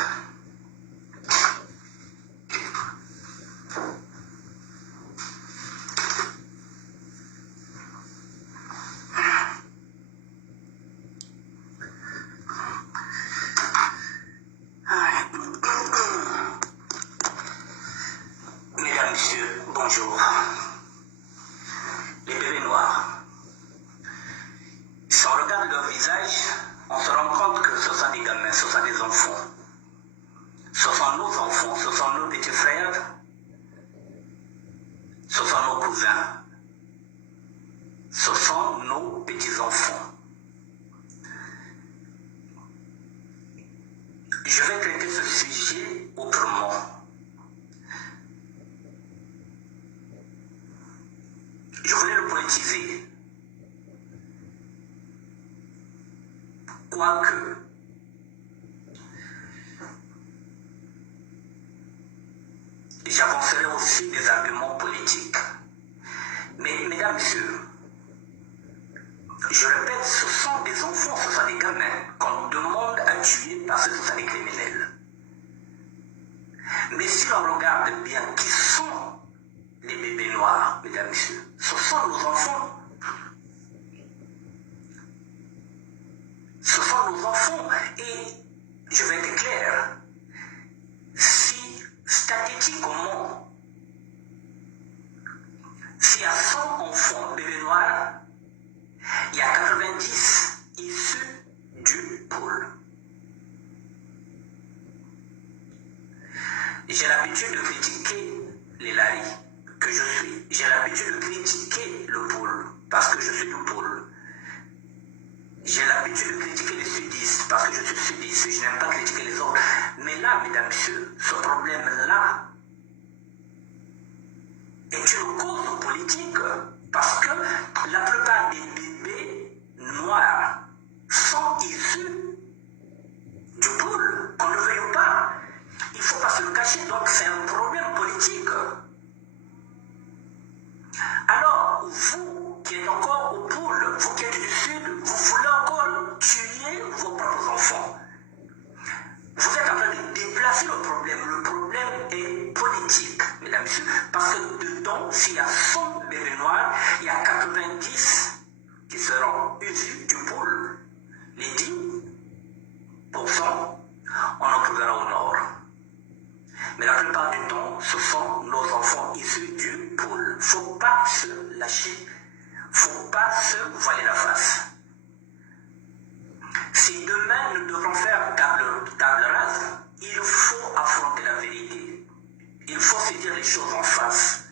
Mesdames, messieurs, bonjour. Les bébés noirs. Si on regarde leur visage, on se rend compte que ce sont des gamins, ce sont des enfants. Ce sont nos enfants, ce sont nos petits frères, ce sont nos cousins, ce sont nos petits-enfants. Je vais traiter ce sujet autrement. Je voulais le politiser. Quoique, j'avancerai aussi des arguments politiques. Mais, mesdames, messieurs, je répète, ce sont des enfants, ce sont des gamins qu'on demande à tuer parce que ce sont des criminels. Mais si on regarde bien qui sont les bébés noirs, mesdames, messieurs, ce sont nos enfants. Ce sont nos enfants. Et je vais être clair, si statistiquement, s'il y a 100 enfants bébés noirs, il y a 90 issus du pôle. J'ai l'habitude de critiquer les laris que je suis. J'ai l'habitude de critiquer le pôle parce que je suis du pôle. J'ai l'habitude de critiquer les sudistes parce que je suis sudiste. Je n'aime pas critiquer les autres. Mais là, mesdames, messieurs, ce problème-là est une cause politique parce que la plupart des bébés noirs sont issus du pôle, qu'on ne le veuille pas. Il ne faut pas se le cacher, donc c'est un problème politique. Alors, vous qui êtes encore au pôle, vous qui êtes du sud, vous voulez encore tuer vos propres enfants. Vous êtes en train de déplacer le problème. Le problème est politique, mesdames et messieurs, parce que dedans, s'il y a 100 bébés noirs, il y a 90 qui seront issus du pôle. Les 10%, on en trouvera au nord. Mais la plupart du temps, ce sont nos enfants issus du pôle. Il ne faut pas se lâcher, il ne faut pas se voiler la face. Si demain nous devons faire table rase, il faut affronter la vérité. Il faut se dire les choses en face.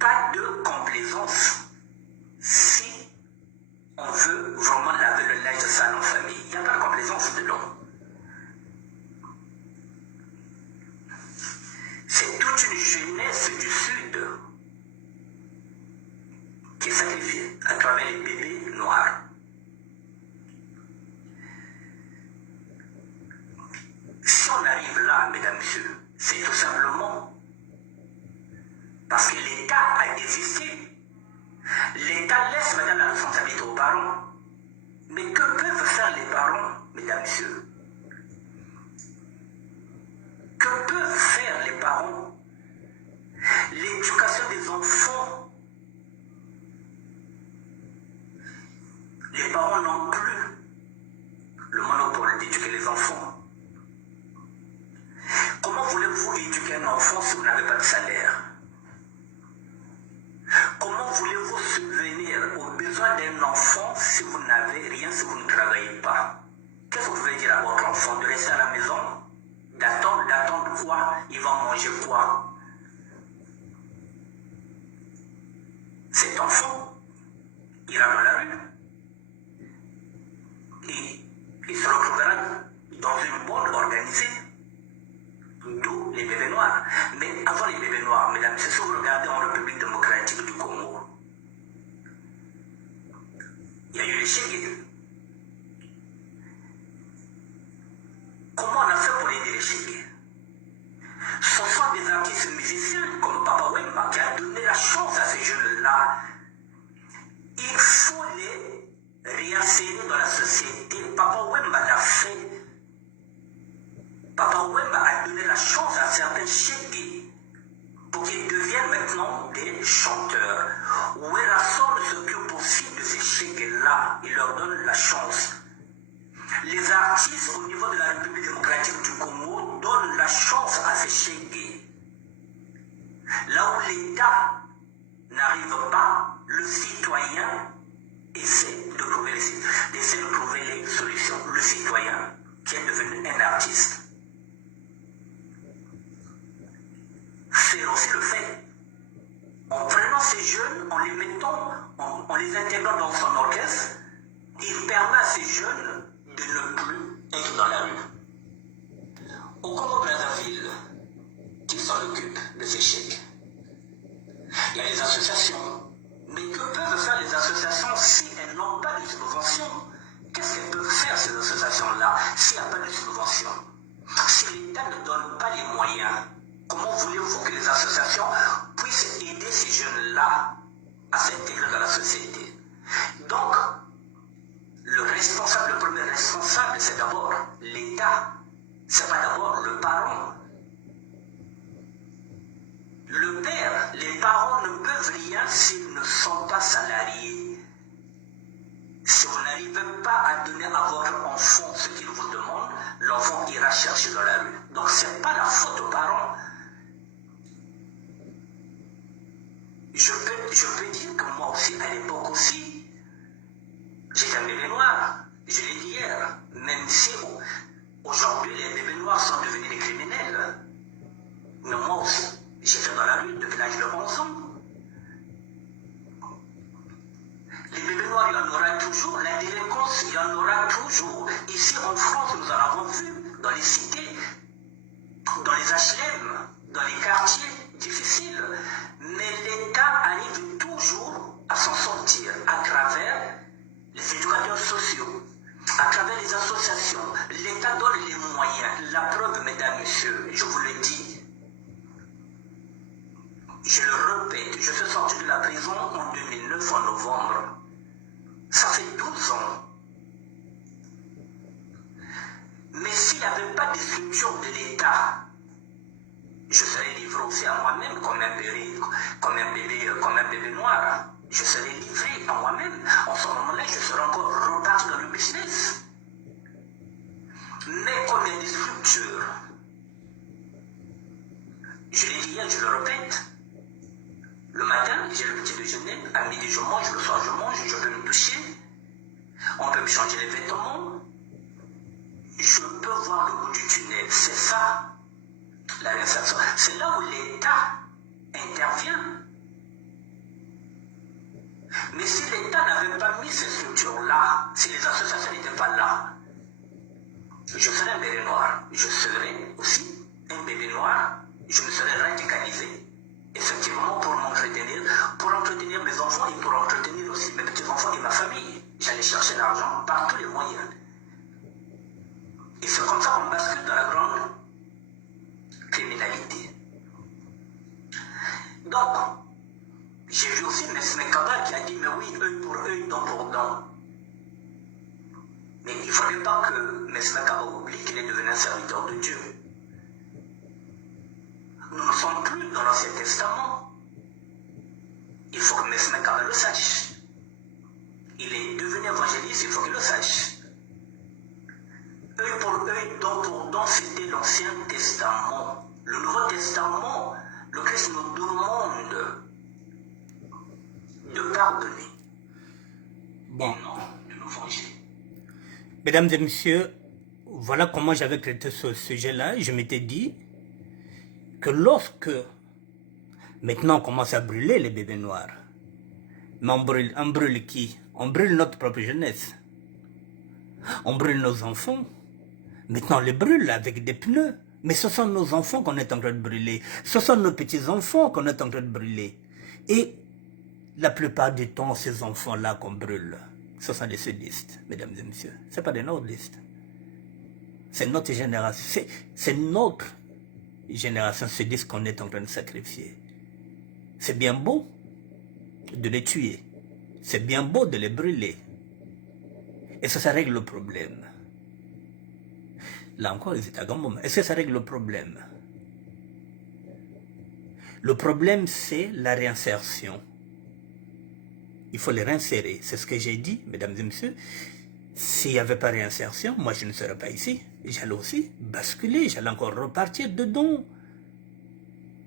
Pas de complaisance. Si on veut vraiment laver le linge sale en famille, il n'y a pas de complaisance dedans. C'est toute une jeunesse du Sud qui est sacrifiée à travers les bébés noirs. Si on arrive là, mesdames, messieurs, c'est tout simplement parce que l'État a désisté. L'État laisse maintenant la responsabilité aux parents. Mais que peuvent faire les parents, mesdames, messieurs? Que peuvent faire les parents? L'éducation des enfants. Les parents n'ont plus le monopole d'éduquer les enfants. Comment voulez-vous éduquer un enfant si vous n'avez pas de salaire? Comment voulez-vous subvenir aux besoins d'un enfant si vous n'avez rien, si vous ne travaillez pas? Qu'est-ce que vous voulez dire à votre enfant? De rester à la maison? D'attendre quoi? Il va manger quoi? Cet enfant ira dans la rue et il se retrouvera dans une bande organisée, d'où les bébés noirs. Mais avant les bébés noirs, mesdames, c'est si vous regardez en République démocratique du Congo, il y a eu les Chégués. Comment on a fait pour aider les Chégués? Ce sont des artistes musiciens comme Papa Wemba qui a donné la chance à ces jeunes-là. Il faut les réinsérer dans la société. Papa Wemba l'a fait. Papa Wemba a donné la chance à certains Chégués pour qu'ils deviennent maintenant des chanteurs. Werason s'occupe aussi de ces Chégués-là. Il leur donne la chance. Les artistes au niveau de la République démocratique du Congo donnent la chance à ces Chégués. Là où l'État n'arrive pas, le citoyen essaie de trouver les solutions. Le citoyen qui est devenu un artiste. C'est aussi le fait. En prenant ces jeunes, en les mettant, en les intégrant dans son orchestre, il permet à ces jeunes de ne plus être dans la rue. Au Congo-Brazzaville, qui s'en occupe de ces chèques? Il y a les associations. Mais que peuvent faire les associations si elles n'ont pas de subvention? Qu'est-ce qu'elles peuvent faire, ces associations-là, s'il n'y a pas de subvention? Si l'État ne donne pas les moyens, comment voulez-vous que les associations puissent aider ces jeunes-là à s'intégrer dans la société? Donc, le premier responsable, c'est d'abord l'État. C'est pas d'abord le parent. Le père, les parents ne peuvent rien s'ils ne sont pas salariés. Si vous n'arrivez pas à donner à votre enfant ce qu'il vous demande, l'enfant ira chercher dans la rue. Donc ce n'est pas la faute aux parents. Je peux dire que moi aussi, à l'époque aussi, j'étais un bébé noir. Je l'ai dit hier. Même si aujourd'hui les bébés noirs sont devenus des criminels. Mais moi aussi, j'étais dans la rue depuis l'âge de 11 ans. Les bébés noirs, il y en aura toujours. La délinquance, il y en aura toujours. Ici en France, nous en avons vu dans les cités, dans les HLM, dans les quartiers difficiles. Mais l'État arrive toujours à s'en sortir à travers les éducateurs sociaux, à travers les associations. L'État donne les moyens. La preuve, mesdames, messieurs, je vous le dis, je le répète, je suis sorti de la prison en 2009, en novembre. Ça fait 12 ans. Mais s'il n'y avait pas de structure de l'État, je serais livré aussi à moi-même comme un bébé noir. Je serais livré à moi-même. En ce moment-là, je serais encore reparti dans le business. Mais comme il y a des structures, je l'ai dit hier, je le répète, le matin, j'ai le petit déjeuner, à midi je mange, le soir je mange, je peux me toucher, on peut me changer les vêtements, je peux voir le bout du tunnel. C'est ça, la réinsertion. C'est là où l'État intervient. Mais si l'État n'avait pas mis ces structures-là, si les associations n'étaient pas là, je serais un bébé noir. Je serais aussi un bébé noir. Je me serais radicalisé. Effectivement, pour entretenir mes enfants et pour entretenir aussi mes petits-enfants et ma famille. J'allais chercher l'argent par tous les moyens. Et c'est comme ça qu'on bascule dans la grande criminalité. Donc, j'ai vu aussi Mesme Kabal qui a dit, mais oui, œil pour œil, dent pour dent. Mais il ne faudrait pas que Mesnaka oublie qu'il est devenu un serviteur de Dieu. Nous ne sommes plus dans l'Ancien Testament. Il faut que Mesnaka le sache. Il est devenu évangéliste, il faut qu'il le sache. Œil pour œil, dent pour dent, c'était l'Ancien Testament. Le Nouveau Testament, le Christ nous demande de pardonner. Bon. Et non de nous venger. Mesdames et messieurs, voilà comment j'avais traité ce sujet-là. Je m'étais dit que lorsque maintenant on commence à brûler les bébés noirs, mais on brûle qui? On brûle notre propre jeunesse. On brûle nos enfants. Maintenant on les brûle avec des pneus. Mais ce sont nos enfants qu'on est en train de brûler. Ce sont nos petits-enfants qu'on est en train de brûler. Et la plupart du temps, ces enfants-là qu'on brûle, ce sont des sudistes, mesdames et messieurs. Ce n'est pas des nordistes. C'est notre génération. C'est notre génération sudiste qu'on est en train de sacrifier. C'est bien beau de les tuer. C'est bien beau de les brûler. Et ça règle le problème. Là encore, ils étaient à Gambom. Est-ce que ça règle le problème? Le problème, c'est la réinsertion. Il faut les réinsérer. C'est ce que j'ai dit, mesdames et messieurs. S'il n'y avait pas réinsertion, moi je ne serais pas ici. J'allais aussi basculer, j'allais encore repartir dedans.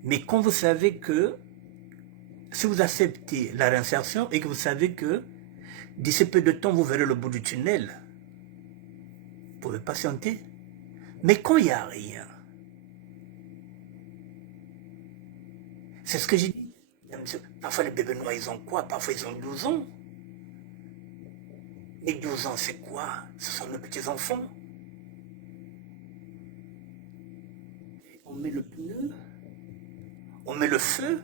Mais quand vous savez que, si vous acceptez la réinsertion et que vous savez que d'ici peu de temps, vous verrez le bout du tunnel, vous pouvez patienter. Mais quand il n'y a rien, c'est ce que j'ai dit. Parfois les bébés noirs, ils ont quoi? Parfois ils ont 12 ans. Mais 12 ans, c'est quoi? Ce sont nos petits-enfants. On met le pneu, on met le feu,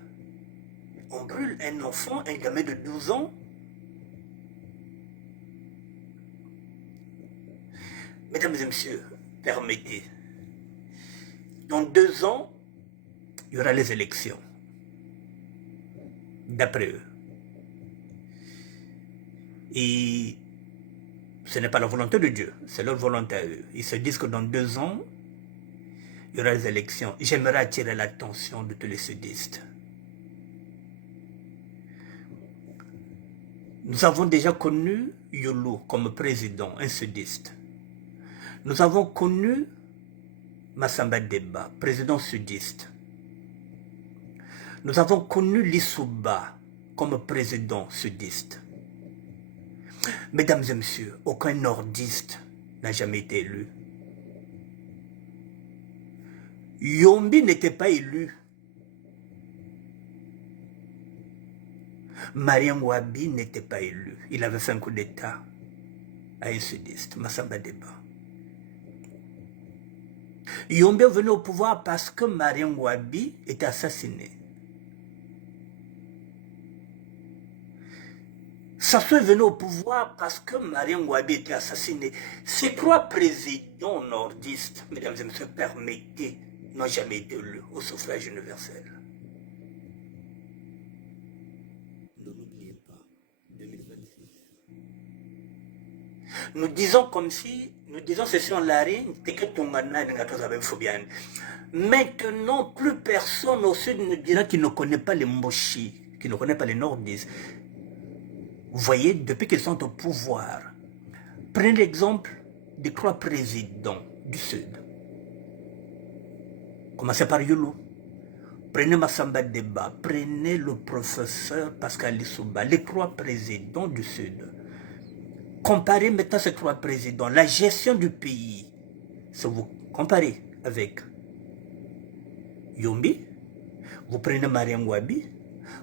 on brûle un enfant, un gamin de 12 ans. Mesdames et messieurs, permettez. Dans 2 ans, il y aura les élections. D'après eux. Et ce n'est pas la volonté de Dieu, c'est leur volonté à eux. Ils se disent que dans 2 ans, il y aura les élections. J'aimerais attirer l'attention de tous les sudistes. Nous avons déjà connu Yolo comme président, un sudiste. Nous avons connu Massamba Deba, président sudiste. Nous avons connu Lissouba comme président sudiste. Mesdames et messieurs, aucun nordiste n'a jamais été élu. Yombi n'était pas élu. Mariam Wabi n'était pas élu. Il avait fait un coup d'État à un sudiste, Massamba Deba. Yombi est venu au pouvoir parce que Mariam Wabi était assassiné. Sassou est venu au pouvoir parce que Mariam Wabi était assassiné. Ces 3 présidents nordistes, mesdames et messieurs, permettez, n'ont jamais été élus au suffrage universel. Ne l'oubliez pas, 2026. Nous disons comme si, nous disons ceci en l'arène, maintenant, plus personne au sud ne dira qu'il ne connaît pas les Moshi, qu'il ne connaît pas les nordistes. Vous voyez, depuis qu'ils sont au pouvoir, prenez l'exemple des 3 présidents du Sud. Commencez par Yolo. Prenez Massamba Deba, prenez le professeur Pascal Lissouba, les 3 présidents du Sud. Comparez maintenant ces 3 présidents, la gestion du pays. Si vous comparez avec Yombi, vous prenez Mariam Wabi,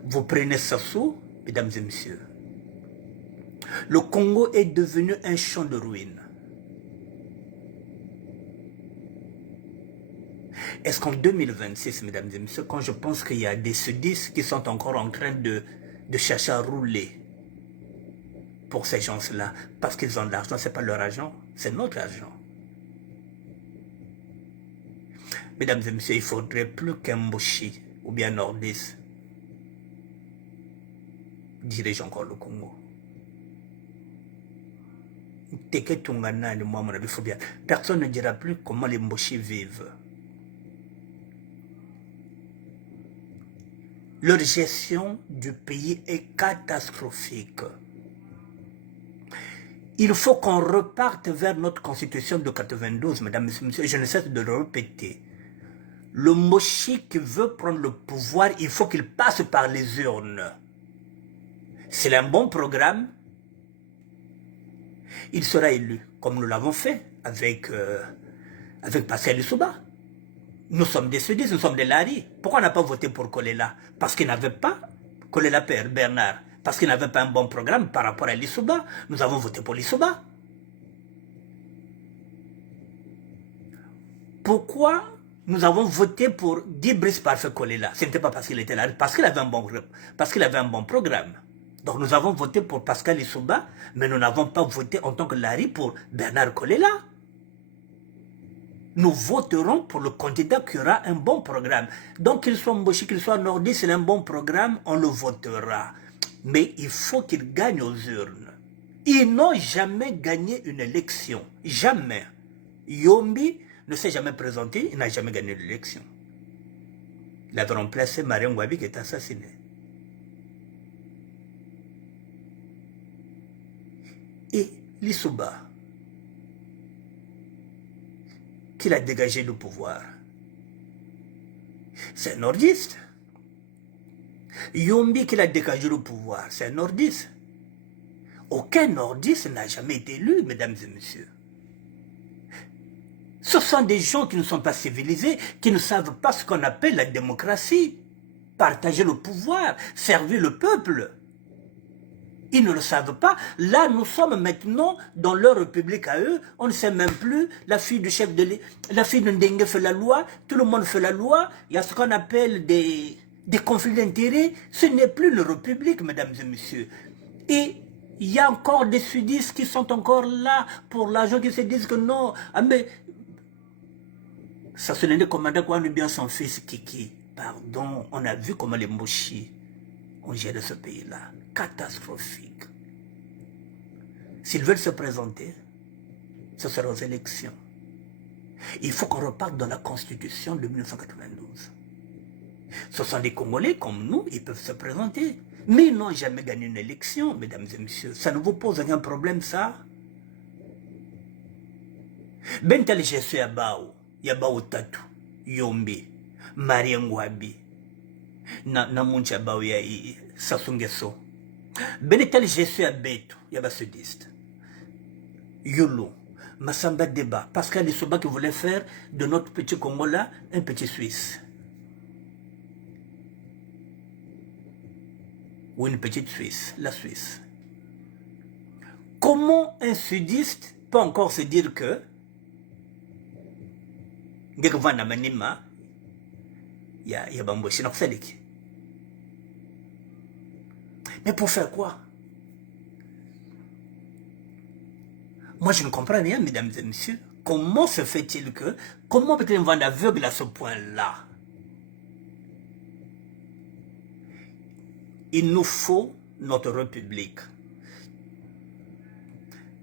vous prenez Sassou, mesdames et messieurs. Le Congo est devenu un champ de ruines. Est-ce qu'en 2026, mesdames et messieurs, quand je pense qu'il y a des sudistes qui sont encore en train de chercher à rouler pour ces gens-là, parce qu'ils ont de l'argent, ce n'est pas leur argent, c'est notre argent. Mesdames et messieurs, il ne faudrait plus qu'un Moshi ou bien nordiste dirige encore le Congo. Personne ne dira plus comment les Mboshi vivent. Leur gestion du pays est catastrophique. Il faut qu'on reparte vers notre constitution de 92, mesdames et messieurs, je ne cesse de le répéter. Le Mboshi qui veut prendre le pouvoir, il faut qu'il passe par les urnes. C'est un bon programme. Il sera élu, comme nous l'avons fait avec Pascal Lissouba. Nous sommes des Sudistes, nous sommes des Lari. Pourquoi on n'a pas voté pour Kolela? Parce qu'il n'avait pas, Kolela Père, Bernard, parce qu'il n'avait pas un bon programme par rapport à Lissouba. Nous avons voté pour Lissouba. Pourquoi nous avons voté pour Dibris Parfait Kolela? Ce n'était pas parce qu'il était là, parce qu'il avait un bon programme. Donc nous avons voté pour Pascal Lissouba, mais nous n'avons pas voté en tant que Lari pour Bernard Kolela. Nous voterons pour le candidat qui aura un bon programme. Donc qu'il soit Mboshi, qu'il soit nordiste, c'est un bon programme, on le votera. Mais il faut qu'il gagne aux urnes. Ils n'ont jamais gagné une élection. Jamais. Yombi ne s'est jamais présenté, il n'a jamais gagné l'élection. Il avait remplacé Marien Ngouabi qui est assassiné. Et Lissouba, qu'il a dégagé le pouvoir, c'est un nordiste. Yombi qu'il a dégagé le pouvoir, c'est un nordiste. Aucun nordiste n'a jamais été élu, mesdames et messieurs. Ce sont des gens qui ne sont pas civilisés, qui ne savent pas ce qu'on appelle la démocratie. Partager le pouvoir, servir le peuple. Ils ne le savent pas. Là, nous sommes maintenant dans leur république à eux. On ne sait même plus. La fille du chef de l'État, la fille de Ndengue fait la loi. Tout le monde fait la loi. Il y a ce qu'on appelle des conflits d'intérêts. Ce n'est plus une république, mesdames et messieurs. Et il y a encore des sudistes qui sont encore là pour l'argent, qui se disent que non. Ah, mais ça se n'est commandant quoi, on est bien son fils Kiki. Pardon, on a vu comment les Mboshi ont géré ce pays-là. Catastrophique. S'ils veulent se présenter, ce sera aux élections. Il faut qu'on reparte dans la constitution de 1992. Ce sont des Congolais comme nous, ils peuvent se présenter. Mais ils n'ont jamais gagné une élection, mesdames et messieurs. Ça ne vous pose aucun problème, ça? Bentel Jesu Yabao, Yabao Tatu, Yombi, Marien Ngouabi, Namunchi Yabao Yai, Sasungeso. Benetel Jesu Yabetu, Yaba Sudiste. Yolo, Massamba Deba, Pascal Lissouba qui voulait faire de notre petit Congo là un petit Suisse. Ou une petite Suisse, la Suisse. Comment un sudiste peut encore se dire que mais pour faire quoi? Moi je ne comprends rien, mesdames et messieurs. Comment se fait-il que, comment peut-on vendre aveugle à ce point-là? Il nous faut notre République.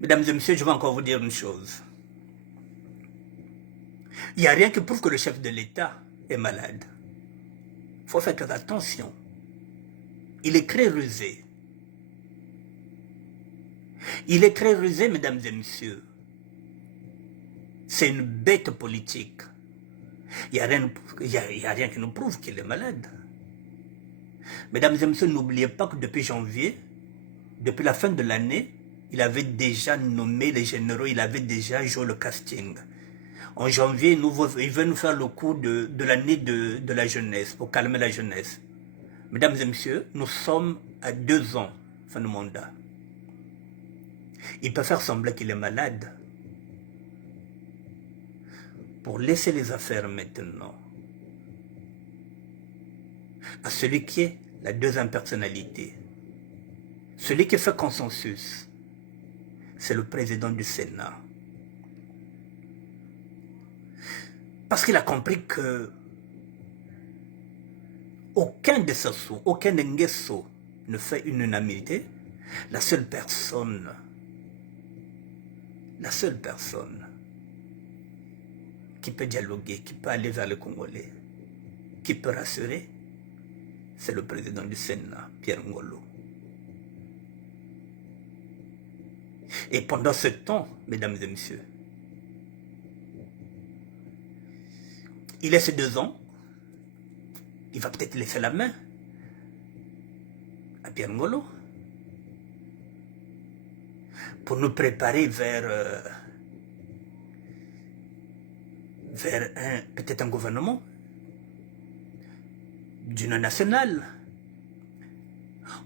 Mesdames et messieurs, je vais encore vous dire une chose. Il n'y a rien qui prouve que le chef de l'État est malade. Il faut faire très attention. Il est très rusé. Il est très rusé, mesdames et messieurs. C'est une bête politique. Il n'y a rien qui nous prouve qu'il est malade. Mesdames et messieurs, n'oubliez pas que depuis janvier, depuis la fin de l'année, il avait déjà nommé les généraux, il avait déjà joué le casting. En janvier, il veut nous faire le coup de l'année de la jeunesse, pour calmer la jeunesse. Mesdames et messieurs, nous sommes à 2 ans, fin de mandat. Il peut faire sembler qu'il est malade. Pour laisser les affaires maintenant à celui qui est la deuxième personnalité, celui qui fait consensus, c'est le président du Sénat. Parce qu'il a compris que aucun de Sassou, aucun Nguesso ne fait une unanimité. La seule personne la seule personne qui peut dialoguer, qui peut aller vers les Congolais, qui peut rassurer, c'est le président du Sénat, Pierre Ngolo. Et pendant ce temps, mesdames et messieurs, il laisse 2 ans, il va peut-être laisser la main à Pierre Ngolo pour nous préparer vers peut-être un gouvernement d'union nationale.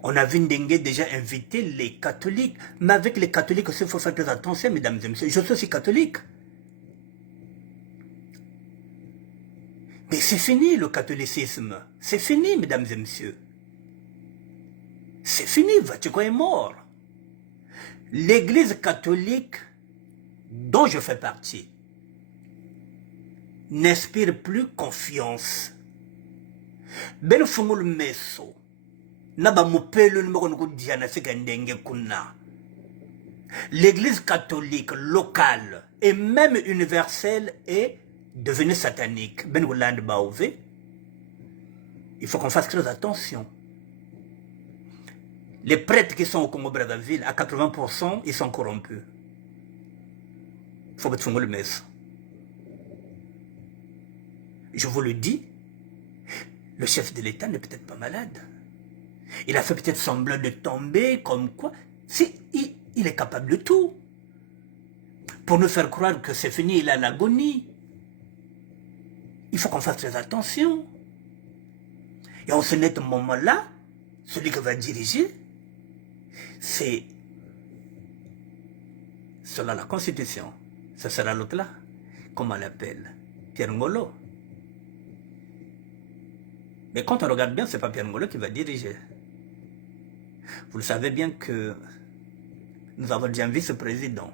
On a vu Ndengue déjà inviter les catholiques, mais avec les catholiques aussi, il faut faire très attention, mesdames et messieurs. Je suis aussi catholique. Mais c'est fini le catholicisme. C'est fini, mesdames et messieurs. C'est fini, Vatican est mort. L'église catholique dont je fais partie n'inspire plus confiance. Ben fungul meso. Naba mupelu numéro nuku diana sekandenge kuna. L'église catholique locale et même universelle est devenue satanique. Ben Goulande Baouvé. Il faut qu'on fasse très attention. Les prêtres qui sont au Congo-Brazzaville, à 80%, ils sont corrompus. Il faut que tu le messo. Je vous le dis, le chef de l'État n'est peut-être pas malade. Il a fait peut-être semblant de tomber, comme quoi. Si, il est capable de tout. Pour nous faire croire que c'est fini, il a l'agonie. Il faut qu'on fasse très attention. Et en ce net moment-là, celui qui va diriger, c'est selon la Constitution. Ce sera l'autre là, comment on l'appelle, Pierre Ngolo. Mais quand on regarde bien, ce n'est pas Pierre Ngolo qui va diriger. Vous le savez bien que nous avons déjà un vice-président.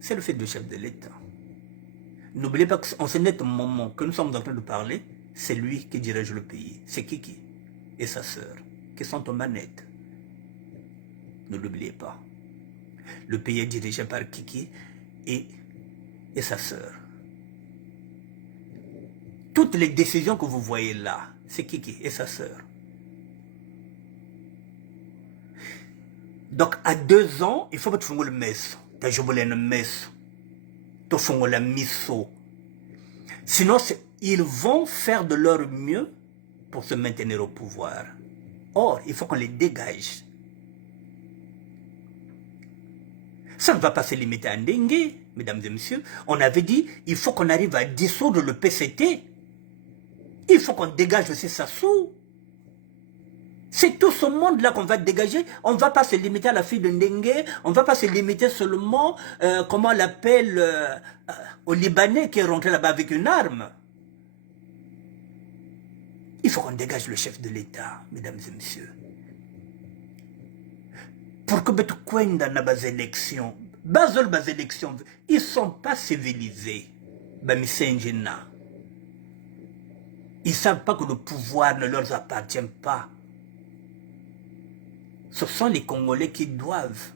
C'est le fait du chef de l'État. N'oubliez pas qu'en ce net moment que nous sommes en train de parler, c'est lui qui dirige le pays. C'est Kiki et sa sœur qui sont aux manettes. Ne l'oubliez pas. Le pays est dirigé par Kiki et sa sœur. Toutes les décisions que vous voyez là, c'est Kiki et sa sœur. Donc à 2 ans, il faut que tu fasses le messo. Tu as joué le messo. Tu fasses la misso. Sinon, ils vont faire de leur mieux pour se maintenir au pouvoir. Or, il faut qu'on les dégage. Ça ne va pas se limiter à Ndengue, mesdames et messieurs. On avait dit, il faut qu'on arrive à dissoudre le PCT. Il faut qu'on dégage aussi Sassou. C'est tout ce monde-là qu'on va dégager. On ne va pas se limiter à la fille de Ndengue. On ne va pas se limiter seulement, comment on l'appelle, au Libanais qui est rentré là-bas avec une arme. Il faut qu'on dégage le chef de l'État, mesdames et messieurs. Pour que Betukwenda n'a pas d'élection, ils ne sont pas civilisés. Ils ne savent pas que le pouvoir ne leur appartient pas. Ce sont les Congolais qui doivent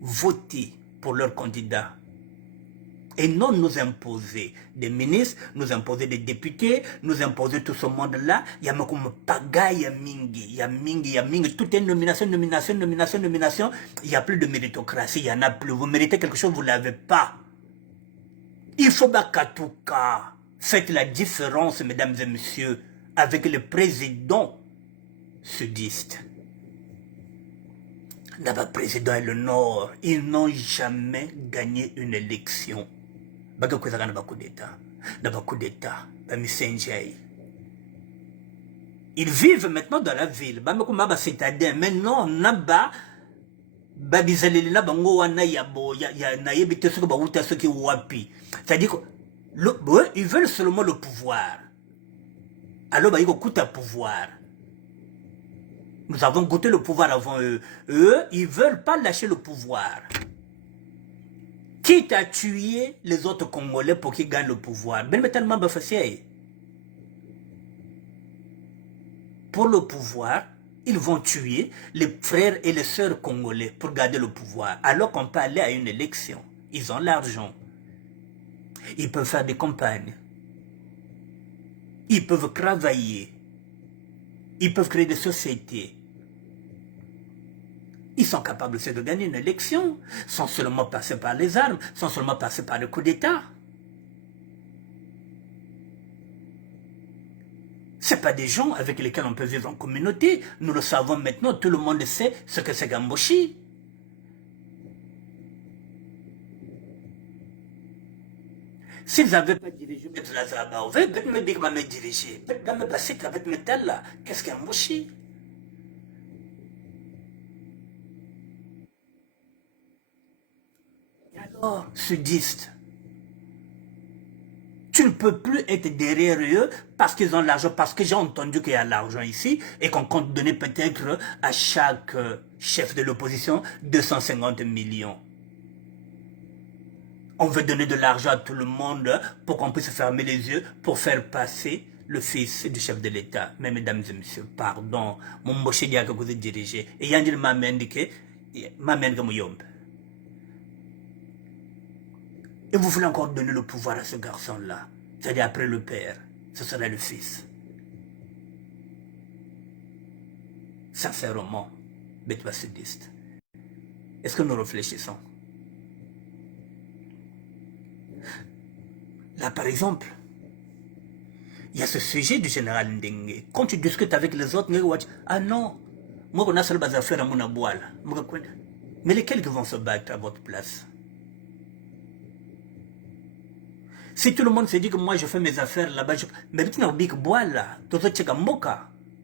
voter pour leurs candidats. Et non nous imposer des ministres, nous imposer des députés, nous imposer tout ce monde-là. Il y a comme pagaille, il y a mingi. Tout est nomination. Il n'y a plus de méritocratie, il n'y en a plus. Vous méritez quelque chose, vous ne l'avez pas. Il faut bakatuka. Faites la différence, mesdames et messieurs, avec le président sudiste. Le président et le Nord, ils n'ont jamais gagné une élection. Ils vivent maintenant dans la ville. Mais non, c'est-à-dire qu'ils veulent seulement le pouvoir. Alors, ils ont goûté le pouvoir. Nous avons goûté le pouvoir avant eux. Eux, ils ne veulent pas lâcher le pouvoir. Quitte à tuer les autres Congolais pour qu'ils gagnent le pouvoir. Pour le pouvoir, Ils vont tuer les frères et les sœurs congolais pour garder le pouvoir, alors qu'on peut aller à une élection. Ils ont l'argent. Ils peuvent faire des campagnes. Ils peuvent travailler. Ils peuvent créer des sociétés. Ils sont capables aussi de gagner une élection, sans seulement passer par les armes, sans seulement passer par le coup d'État. Ce pas des gens avec lesquels on peut vivre en communauté. Nous le savons maintenant, tout le monde sait ce que c'est Gamboshi. S'ils n'avaient pas dirigé M. Lazarba, peut-être me dire que me diriger. Peut-être me passer avec métal là. Qu'est-ce qu'un Gamboshi? Alors, sudistes, tu ne peux plus être derrière eux parce qu'ils ont l'argent, parce que j'ai entendu qu'il y a l'argent ici et qu'on compte donner peut-être à chaque chef de l'opposition 250 millions. On veut donner de l'argent à tout le monde pour qu'on puisse fermer les yeux pour faire passer le fils du chef de l'État. Mais mesdames et messieurs, pardon, mon moché dit que vous êtes dirigé. Et Yandil m'a indiqué, et vous voulez encore donner le pouvoir à ce garçon-là. C'est-à-dire après le père, ce serait le fils. Sincèrement, Betba sudiste. Est-ce que nous réfléchissons? Là, par exemple, il y a ce sujet du général Ndenge. Quand tu discutes avec les autres, ah non, moi, on a seul bas affaire à mon aboile. Mais lesquels qui vont se battre à votre place? Si tout le monde se dit que moi je fais mes affaires là-bas, mais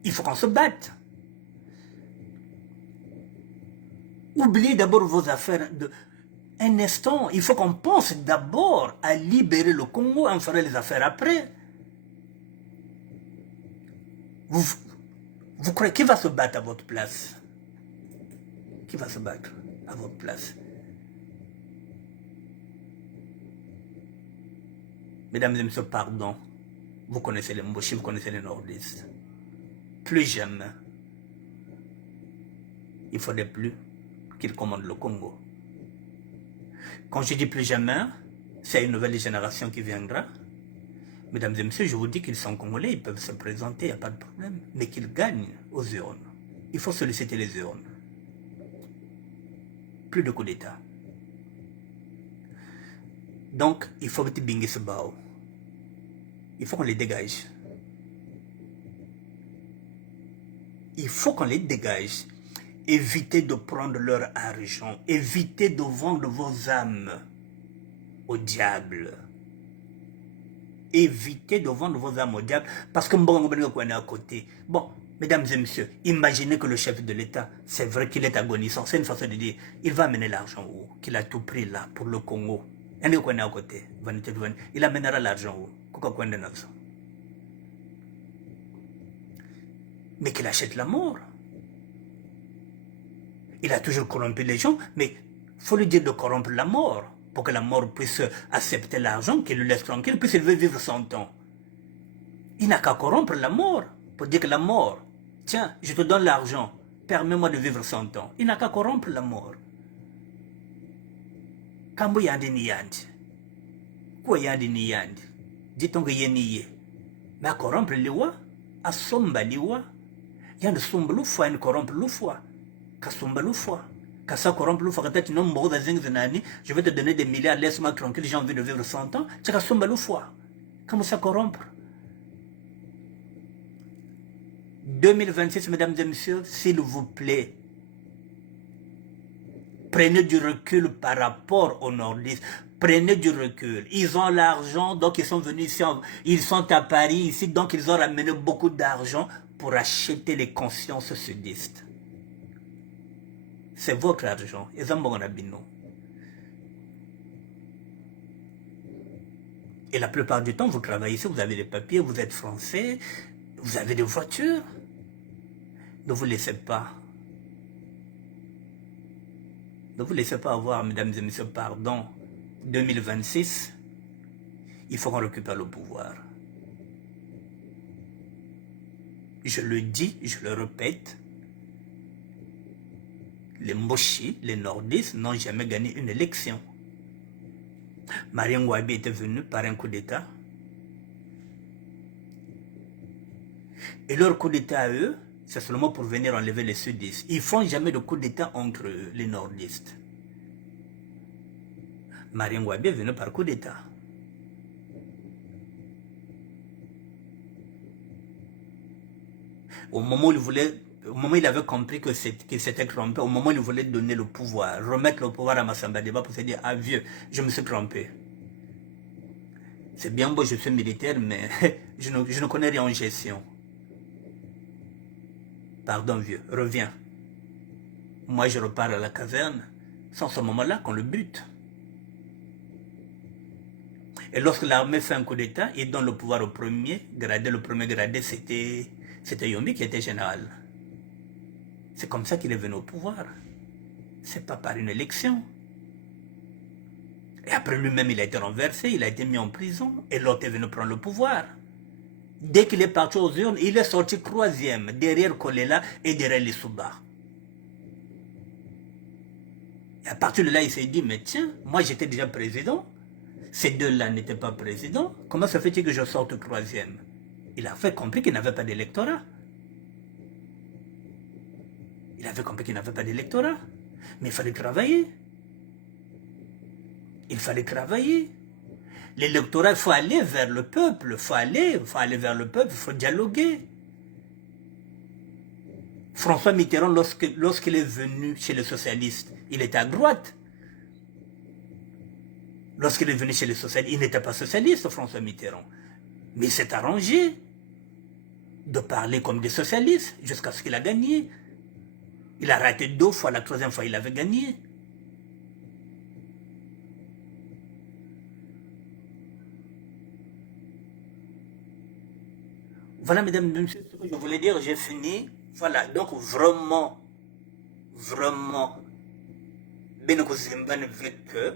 il faut qu'on se batte. Oubliez d'abord vos affaires. Un instant, il faut qu'on pense d'abord à libérer le Congo, on fera les affaires après. Vous croyez qui va se battre à votre place? Qui va se battre à votre place? Mesdames et messieurs, pardon, vous connaissez les Mboshi, vous connaissez les nordistes. Plus jamais, il ne faudrait plus qu'ils commandent le Congo. Quand je dis plus jamais, c'est une nouvelle génération qui viendra. Mesdames et messieurs, je vous dis qu'ils sont congolais, ils peuvent se présenter, il n'y a pas de problème. Mais qu'ils gagnent aux urnes. Il faut solliciter les urnes. Plus de coup d'État. Donc, il faut que Bingi se bat. Il faut qu'on les dégage. Il faut qu'on les dégage. Évitez de prendre leur argent. Évitez de vendre vos âmes au diable. Évitez de vendre vos âmes au diable parce que on est à côté. Bon, mesdames et messieurs, imaginez que le chef de l'État, c'est vrai qu'il est agonisant. C'est une façon de dire, il va amener l'argent où? Qu'il a tout pris là pour le Congo. À côté. Il amènera l'argent où? Mais qu'il achète la mort. Il a toujours corrompu les gens, mais il faut lui dire de corrompre la mort pour que la mort puisse accepter l'argent, qu'il le laisse tranquille, puisqu'il veut vivre 100 ans. Il n'a qu'à corrompre la mort pour dire que la mort, tiens, je te donne l'argent, permets-moi de vivre 100 ans. Il n'a qu'à corrompre la mort. Kambo yandi ni yandi. Quoi yandi ni yandi? Dit-on que yeniye. Mais à corrompre liwa, à somba liwa, yandi somba l'oufwa, yandi corrompre l'oufwa. Kasumba l'oufwa. Kassa corrompre l'oufwa, quand tu n'as pas de je vais te donner des milliards, laisse-moi tranquille, j'ai envie de vivre 100 ans. C'est kasumba l'oufwa. Comment ça corrompre? 2026, mesdames et messieurs, s'il vous plaît, prenez du recul par rapport aux nordistes. Prenez du recul. Ils ont l'argent, donc ils sont venus ici. Ils sont à Paris ici, donc ils ont ramené beaucoup d'argent pour acheter les consciences sudistes. C'est votre argent. Et la plupart du temps, vous travaillez ici, vous avez des papiers, vous êtes français, vous avez des voitures. Ne vous laissez pas. Ne vous laissez pas avoir, mesdames et messieurs, pardon, 2026, il faut qu'on récupère le pouvoir. Je le dis, je le répète, les Mboshi, les nordistes, n'ont jamais gagné une élection. Marien Ngouabi était venu par un coup d'État. Et leur coup d'État à eux, c'est seulement pour venir enlever les sudistes. Ils ne font jamais de coup d'État entre les nordistes. Marien Ngouabi est venu par coup d'État. Au moment où il avait compris qu'il s'était trompé, au moment où il voulait donner le pouvoir, remettre le pouvoir à Massamba Deba pour se dire, ah vieux, je me suis trompé. C'est bien beau, je suis militaire, mais je ne connais rien en gestion. Pardon vieux, reviens. Moi je repars à la caverne. C'est en ce moment-là qu'on le bute. Et lorsque l'armée fait un coup d'État, il donne le pouvoir au premier gradé. Le premier gradé, c'était Yombi qui était général. C'est comme ça qu'il est venu au pouvoir. C'est pas par une élection. Et après lui-même, il a été renversé, il a été mis en prison. Et l'autre est venu prendre le pouvoir. Dès qu'il est parti aux urnes, il est sorti 3e, derrière Kolela et derrière les Souba. Et à partir de là, il s'est dit, mais tiens, moi j'étais déjà président. Ces deux-là n'étaient pas présidents. Comment ça fait-il que je sorte 3e? Il a fait compris qu'il n'avait pas d'électorat. Il avait compris qu'il n'avait pas d'électorat. Mais il fallait travailler. Il fallait travailler. L'électorat, il faut aller vers le peuple. Il faut aller vers le peuple, il faut dialoguer. François Mitterrand, lorsqu'il est venu chez les socialistes, il était à droite. Lorsqu'il est venu chez les socialistes, il n'était pas socialiste, François Mitterrand. Mais il s'est arrangé de parler comme des socialistes jusqu'à ce qu'il a gagné. Il a raté 2 fois, la 3e fois il avait gagné. Voilà, mesdames et messieurs, ce que je voulais dire, j'ai fini. Voilà, donc vraiment, Benoko Zimbabwe veut que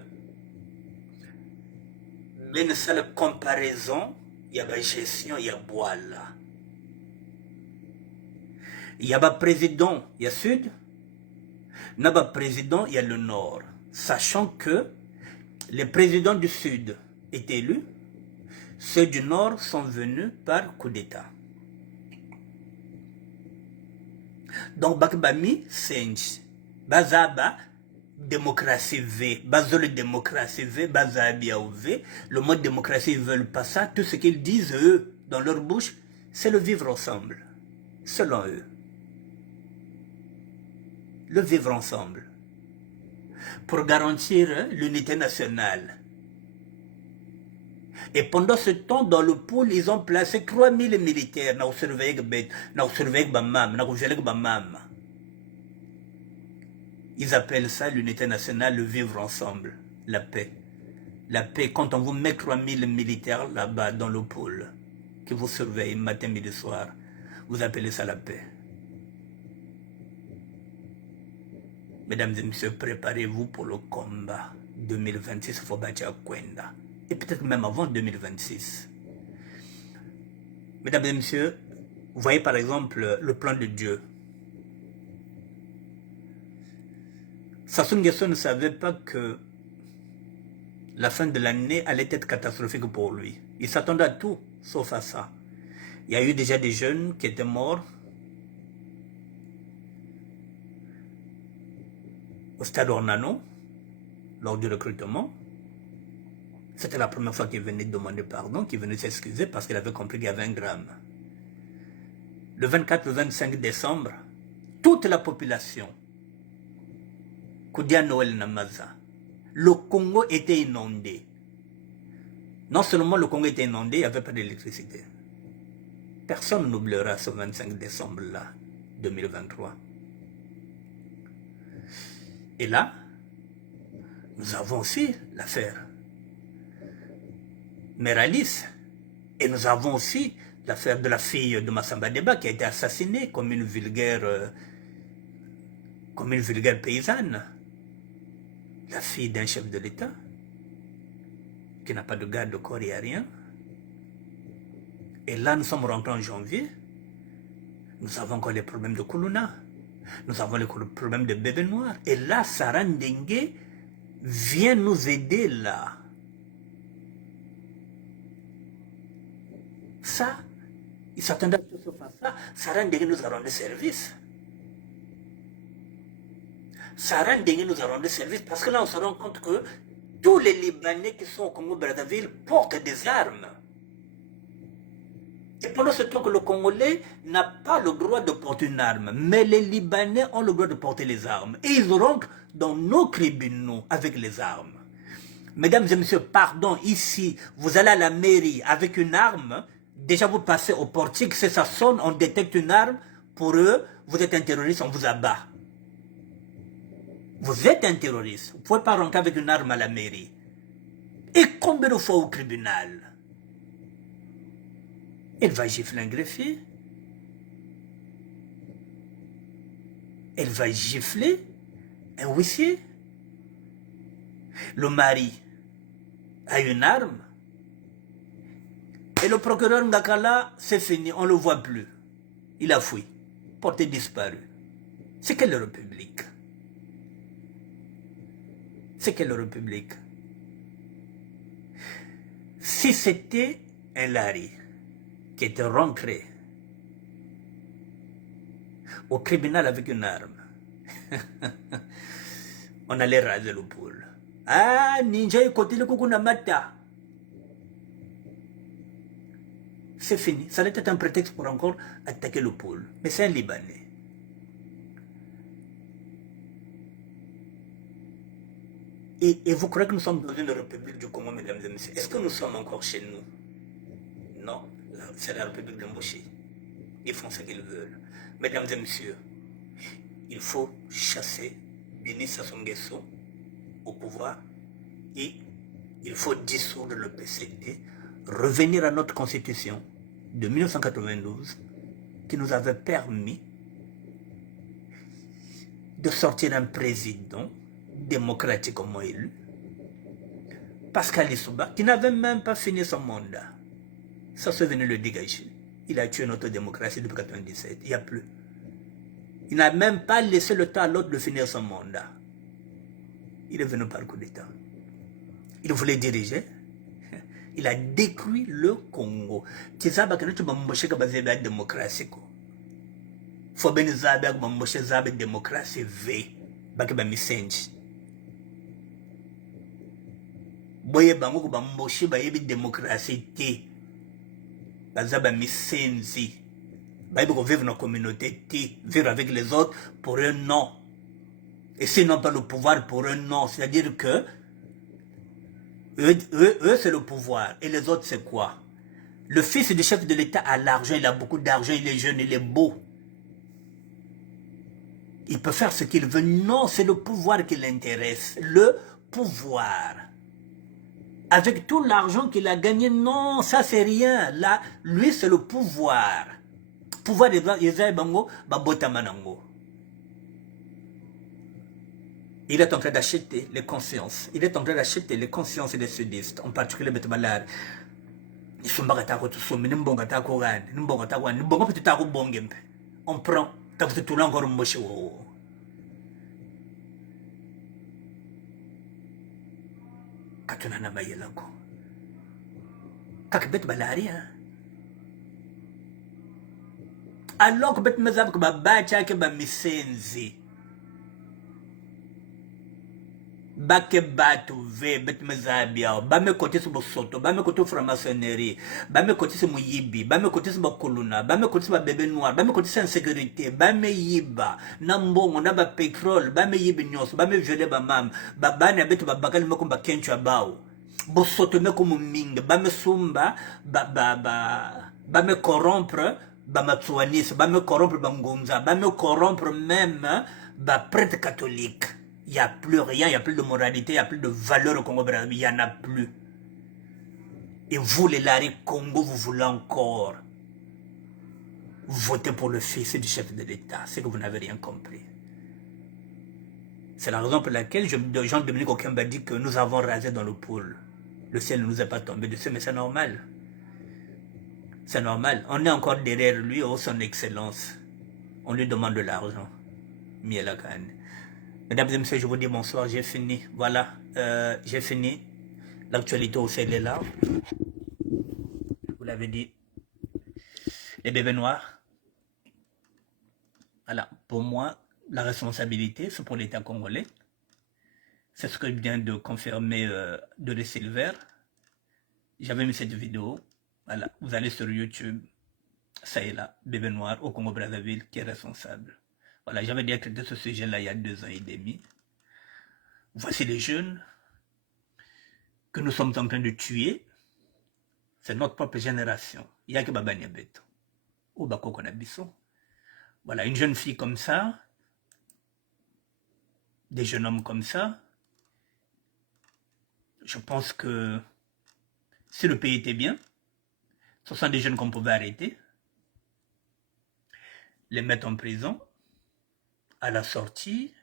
une seule comparaison, il y a la gestion, il y a boila. Il y a le président, il y a Sud. Il y a le président, il y a le Nord. Sachant que les présidents du Sud étaient élus, ceux du Nord sont venus par coup d'État. Donc, Bakbami, c'est Bazaba, démocratie V, Bazole démocratie V, Bazabia V. Le mot démocratie, ils ne veulent pas ça. Tout ce qu'ils disent, eux, dans leur bouche, c'est le vivre ensemble, selon eux. Le vivre ensemble. Pour garantir l'unité nationale. Et pendant ce temps, dans le pôle, ils ont placé 3000 militaires. Ils appellent ça l'unité nationale, le vivre ensemble, la paix. La paix, quand on vous met 3000 militaires là-bas dans le pôle, qui vous surveillent matin, midi, soir, vous appelez ça la paix. Mesdames et messieurs, préparez-vous pour le combat 2026, il faut battre à Kwenda. Et peut-être même avant 2026. Mesdames et messieurs, vous voyez par exemple le plan de Dieu. Sassou Nguesso ne savait pas que la fin de l'année allait être catastrophique pour lui. Il s'attendait à tout, sauf à ça. Il y a eu déjà des jeunes qui étaient morts au stade Ornano, lors du recrutement. C'était la première fois qu'il venait demander pardon, qu'il venait s'excuser parce qu'il avait compris qu'il y avait un drame. Le 24, le 25 décembre, toute la population, Koudia Noël Namaza, le Congo était inondé. Non seulement le Congo était inondé, il n'y avait pas d'électricité. Personne n'oubliera ce 25 décembre-là, 2023. Et là, nous avons aussi l'affaire Meralis. Et nous avons aussi l'affaire de la fille de Massamba Deba qui a été assassinée comme une vulgaire paysanne. La fille d'un chef de l'État qui n'a pas de garde de corps et rien. Et là, nous sommes rentrés en janvier. Nous avons encore les problèmes de Koulouna. Nous avons le problème de bébés noirs. Et là, Sarah Ndenge vient nous aider là. Ça, ils s'attendaient à ce que se fasse ça. Sarah Ndenge nous a rendu service. Sarah Ndenge nous a rendu service parce que là, on se rend compte que tous les Libanais qui sont au Congo-Brazzaville portent des armes. Et pendant ce temps que le Congolais n'a pas le droit de porter une arme, mais les Libanais ont le droit de porter les armes. Et ils rentrent dans nos tribunaux avec les armes. Mesdames et messieurs, pardon, ici, vous allez à la mairie avec une arme, déjà vous passez au portique, si ça sonne, on détecte une arme, pour eux, vous êtes un terroriste, on vous abat. Vous êtes un terroriste, vous ne pouvez pas rentrer avec une arme à la mairie. Et combien de fois au tribunal? Elle va gifler un greffier. Elle va gifler un huissier. Le mari a une arme. Et le procureur Ngakala, c'est fini, on ne le voit plus. Il a fui, porté disparu. C'est quelle république? C'est quelle république? Si c'était un Larry qui était rentré au tribunal avec une arme, on allait raser le poule. Ah, ninja est côté le kukuna mata. C'est fini. Ça n'était un prétexte pour encore attaquer le pôle. Mais c'est un Libanais. Et vous croyez que nous sommes dans une république du Congo, mesdames et messieurs? Est-ce que nous sommes encore chez nous? Non. C'est la république d'Emboché. Ils font ce qu'ils veulent. Mesdames et messieurs, il faut chasser Denis Sassou Nguesso au pouvoir et il faut dissoudre le PCD, revenir à notre constitution de 1992 qui nous avait permis de sortir un président démocratiquement élu, Pascal Lissouba, qui n'avait même pas fini son mandat. Ça se venu le dégager. Il a tué notre démocratie depuis 1997. Il n'y a plus. Il n'a même pas laissé le temps à l'autre de finir son mandat. Il est venu par coup d'État. Il voulait diriger. Il a détruit le Congo. Tu sais que nous avons la démocratie. Il faut bien la démocratie. Boye bango ko bamboshi ba yebi démocratie té baza ba misenzi ba yebi ko vivre dans la communauté té vivre avec les autres pour eux non et s'ils n'ont pas le pouvoir pour eux non, c'est-à-dire que eux c'est le pouvoir et les autres c'est quoi? Le fils du chef de l'État a l'argent, il a beaucoup d'argent, il est jeune, il est beau, il peut faire ce qu'il veut. Non, c'est le pouvoir qui l'intéresse, le pouvoir. Avec tout l'argent qu'il a gagné, non, ça c'est rien. Là, lui c'est le pouvoir. Pouvoir de Isaïe Bango, Babotamanango. Il est en train d'acheter les consciences. Il est en train d'acheter les consciences des sudistes, en particulier Betmalar. On prend, tout encore moche. Katunana Mayelanko. Kakbet Balaria. Alors que Bet Mazab Babacha Keba Misenzi. Bake Batu V, Bet Mazabia, Bame Kotis Bosoto, Bame Koto franc-maçonnerie, Bame Kotis Muyibi, Bame Kotis Bakoluna, Bame Kotis Bébé Noir, Bame Kotis Insécurité, Bame Yiba, Nambongo, Naba Pétrole, Bame Yibinyos, Bame Violé Bamam, Babane Bet Babakal Mokumba Kenchabao, Bosoto Mekum Ming, Bame Sumba, Bame corrompre, Bame Tsouanis, Bame corrompre Bangunza, Bame corrompre même, prêtre catholique. Il n'y a plus rien, il n'y a plus de moralité, il n'y a plus de valeur au Congo-Brazzaville, il n'y en a plus. Et vous, les Larry Congo, vous voulez encore voter pour le fils du chef de l'État. C'est que vous n'avez rien compris. C'est la raison pour laquelle Jean-Dominique Okemba dit que nous avons rasé dans le pool. Le ciel ne nous est pas tombé dessus, mais c'est normal. C'est normal. On est encore derrière lui, oh son excellence. On lui demande de l'argent. Mesdames et messieurs, je vous dis bonsoir, j'ai fini. Voilà, j'ai fini. L'actualité au est là. Vous l'avez dit. Les bébés noirs. Voilà, pour moi, la responsabilité, c'est pour l'État congolais. C'est ce que vient de confirmer de Silver. J'avais mis cette vidéo. Voilà, vous allez sur YouTube. Ça est là, bébé noir au Congo-Brazzaville qui est responsable. Voilà, j'avais déjà traité ce sujet-là il y a 2 ans et demi. Voici les jeunes que nous sommes en train de tuer. C'est notre propre génération. Il y a que Babania Beto. Ou Bakoko Nabiso. Voilà, une jeune fille comme ça, des jeunes hommes comme ça, je pense que si le pays était bien, ce sont des jeunes qu'on pouvait arrêter, les mettre en prison, à la sortie,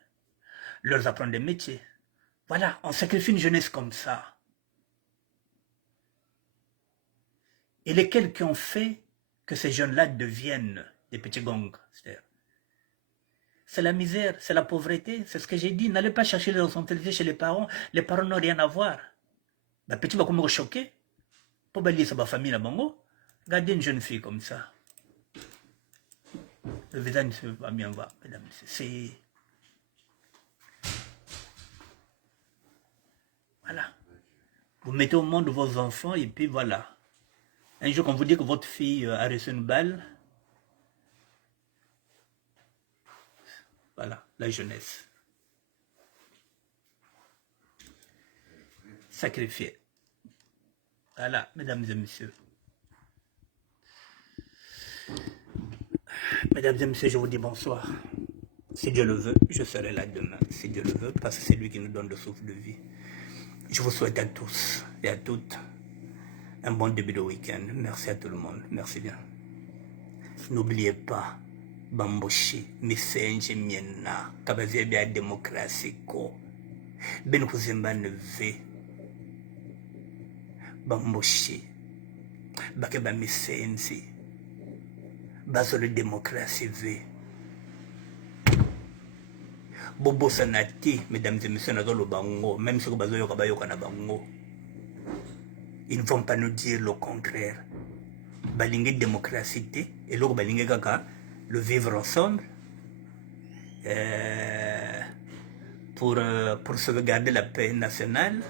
leur apprendre des métiers. Voilà, on sacrifie une jeunesse comme ça. Et lesquels qui ont fait que ces jeunes-là deviennent des petits gangs. C'est la misère, c'est la pauvreté, c'est ce que j'ai dit. N'allez pas chercher les responsabilités chez les parents n'ont rien à voir. Les petits vont comme choquer. Pour balayer sa famille là bango, regardez une jeune fille comme ça. Le visage ne se va bien voir, mesdames. C'est... Voilà. Vous mettez au monde vos enfants et puis voilà. Un jour, quand vous dites que votre fille a reçu une balle, voilà, la jeunesse. Sacrifiée. Voilà, mesdames et messieurs. Mesdames et messieurs, je vous dis bonsoir. Si Dieu le veut, je serai là demain. Si Dieu le veut, parce que c'est lui qui nous donne le souffle de vie. Je vous souhaite à tous et à toutes un bon début de week-end. Merci à tout le monde. Merci bien. N'oubliez pas, Bamboshi, Missenje Miena, Kabazebia démocratie ko. Ben Kuzemba Neve, Bamboshi, Bakeba Missenzi, Basole démocratie V. Bobo Sanati, mesdames et messieurs, Nadolo Bango, même si vous avez Bango, ils ne vont pas nous dire le contraire. Balingé démocratie et l'autre balingé kaka, le vivre ensemble pour sauvegarder la paix nationale.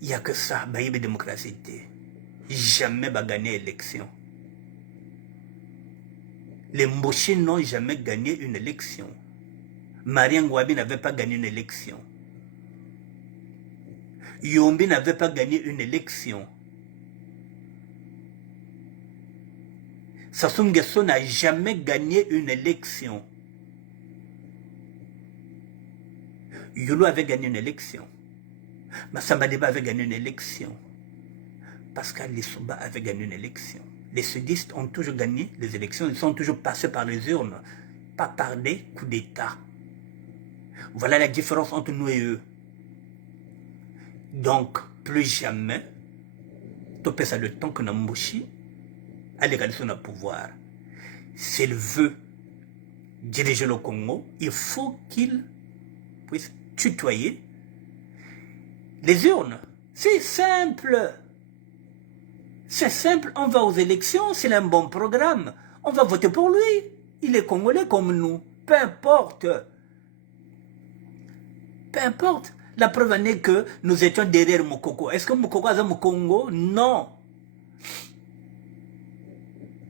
Il n'y a que ça, Baïbe démocratie. Jamais va gagner l'élection. Les Mboshi n'ont jamais gagné une élection. Marien Ngouabi n'avait pas gagné une élection. Yombi n'avait pas gagné une élection. Sassou Nguesso n'a jamais gagné une élection. Yolo avait gagné une élection. Massamba Deba avait gagné une élection. Pascal Lissouba avait gagné une élection. Les sudistes ont toujours gagné les élections. Ils sont toujours passés par les urnes, pas par des coups d'État. Voilà la différence entre nous et eux. Donc, plus jamais, topé ça le temps que Namboshi a légalisé son pouvoir. S'il veut diriger le Congo, il faut qu'il puisse tutoyer les urnes. C'est simple. C'est simple, on va aux élections, c'est un bon programme. On va voter pour lui. Il est congolais comme nous. Peu importe. Peu importe. La preuve en est que nous étions derrière Mokoko. Est-ce que Mokoko a au Congo? Non.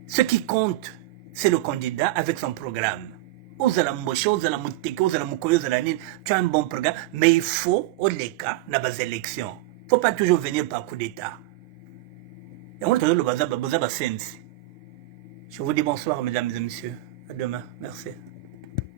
Ce qui compte, c'est le candidat avec son programme. Ozala Mboche, Ozala Muteke, Ozala Mukoyo, Ozala Nine. Tu as un bon programme, mais il faut, au Leka, dans les élections. Il ne faut pas toujours venir par coup d'État. Et on le bazar, je vous dis bonsoir, mesdames et messieurs. À demain. Merci.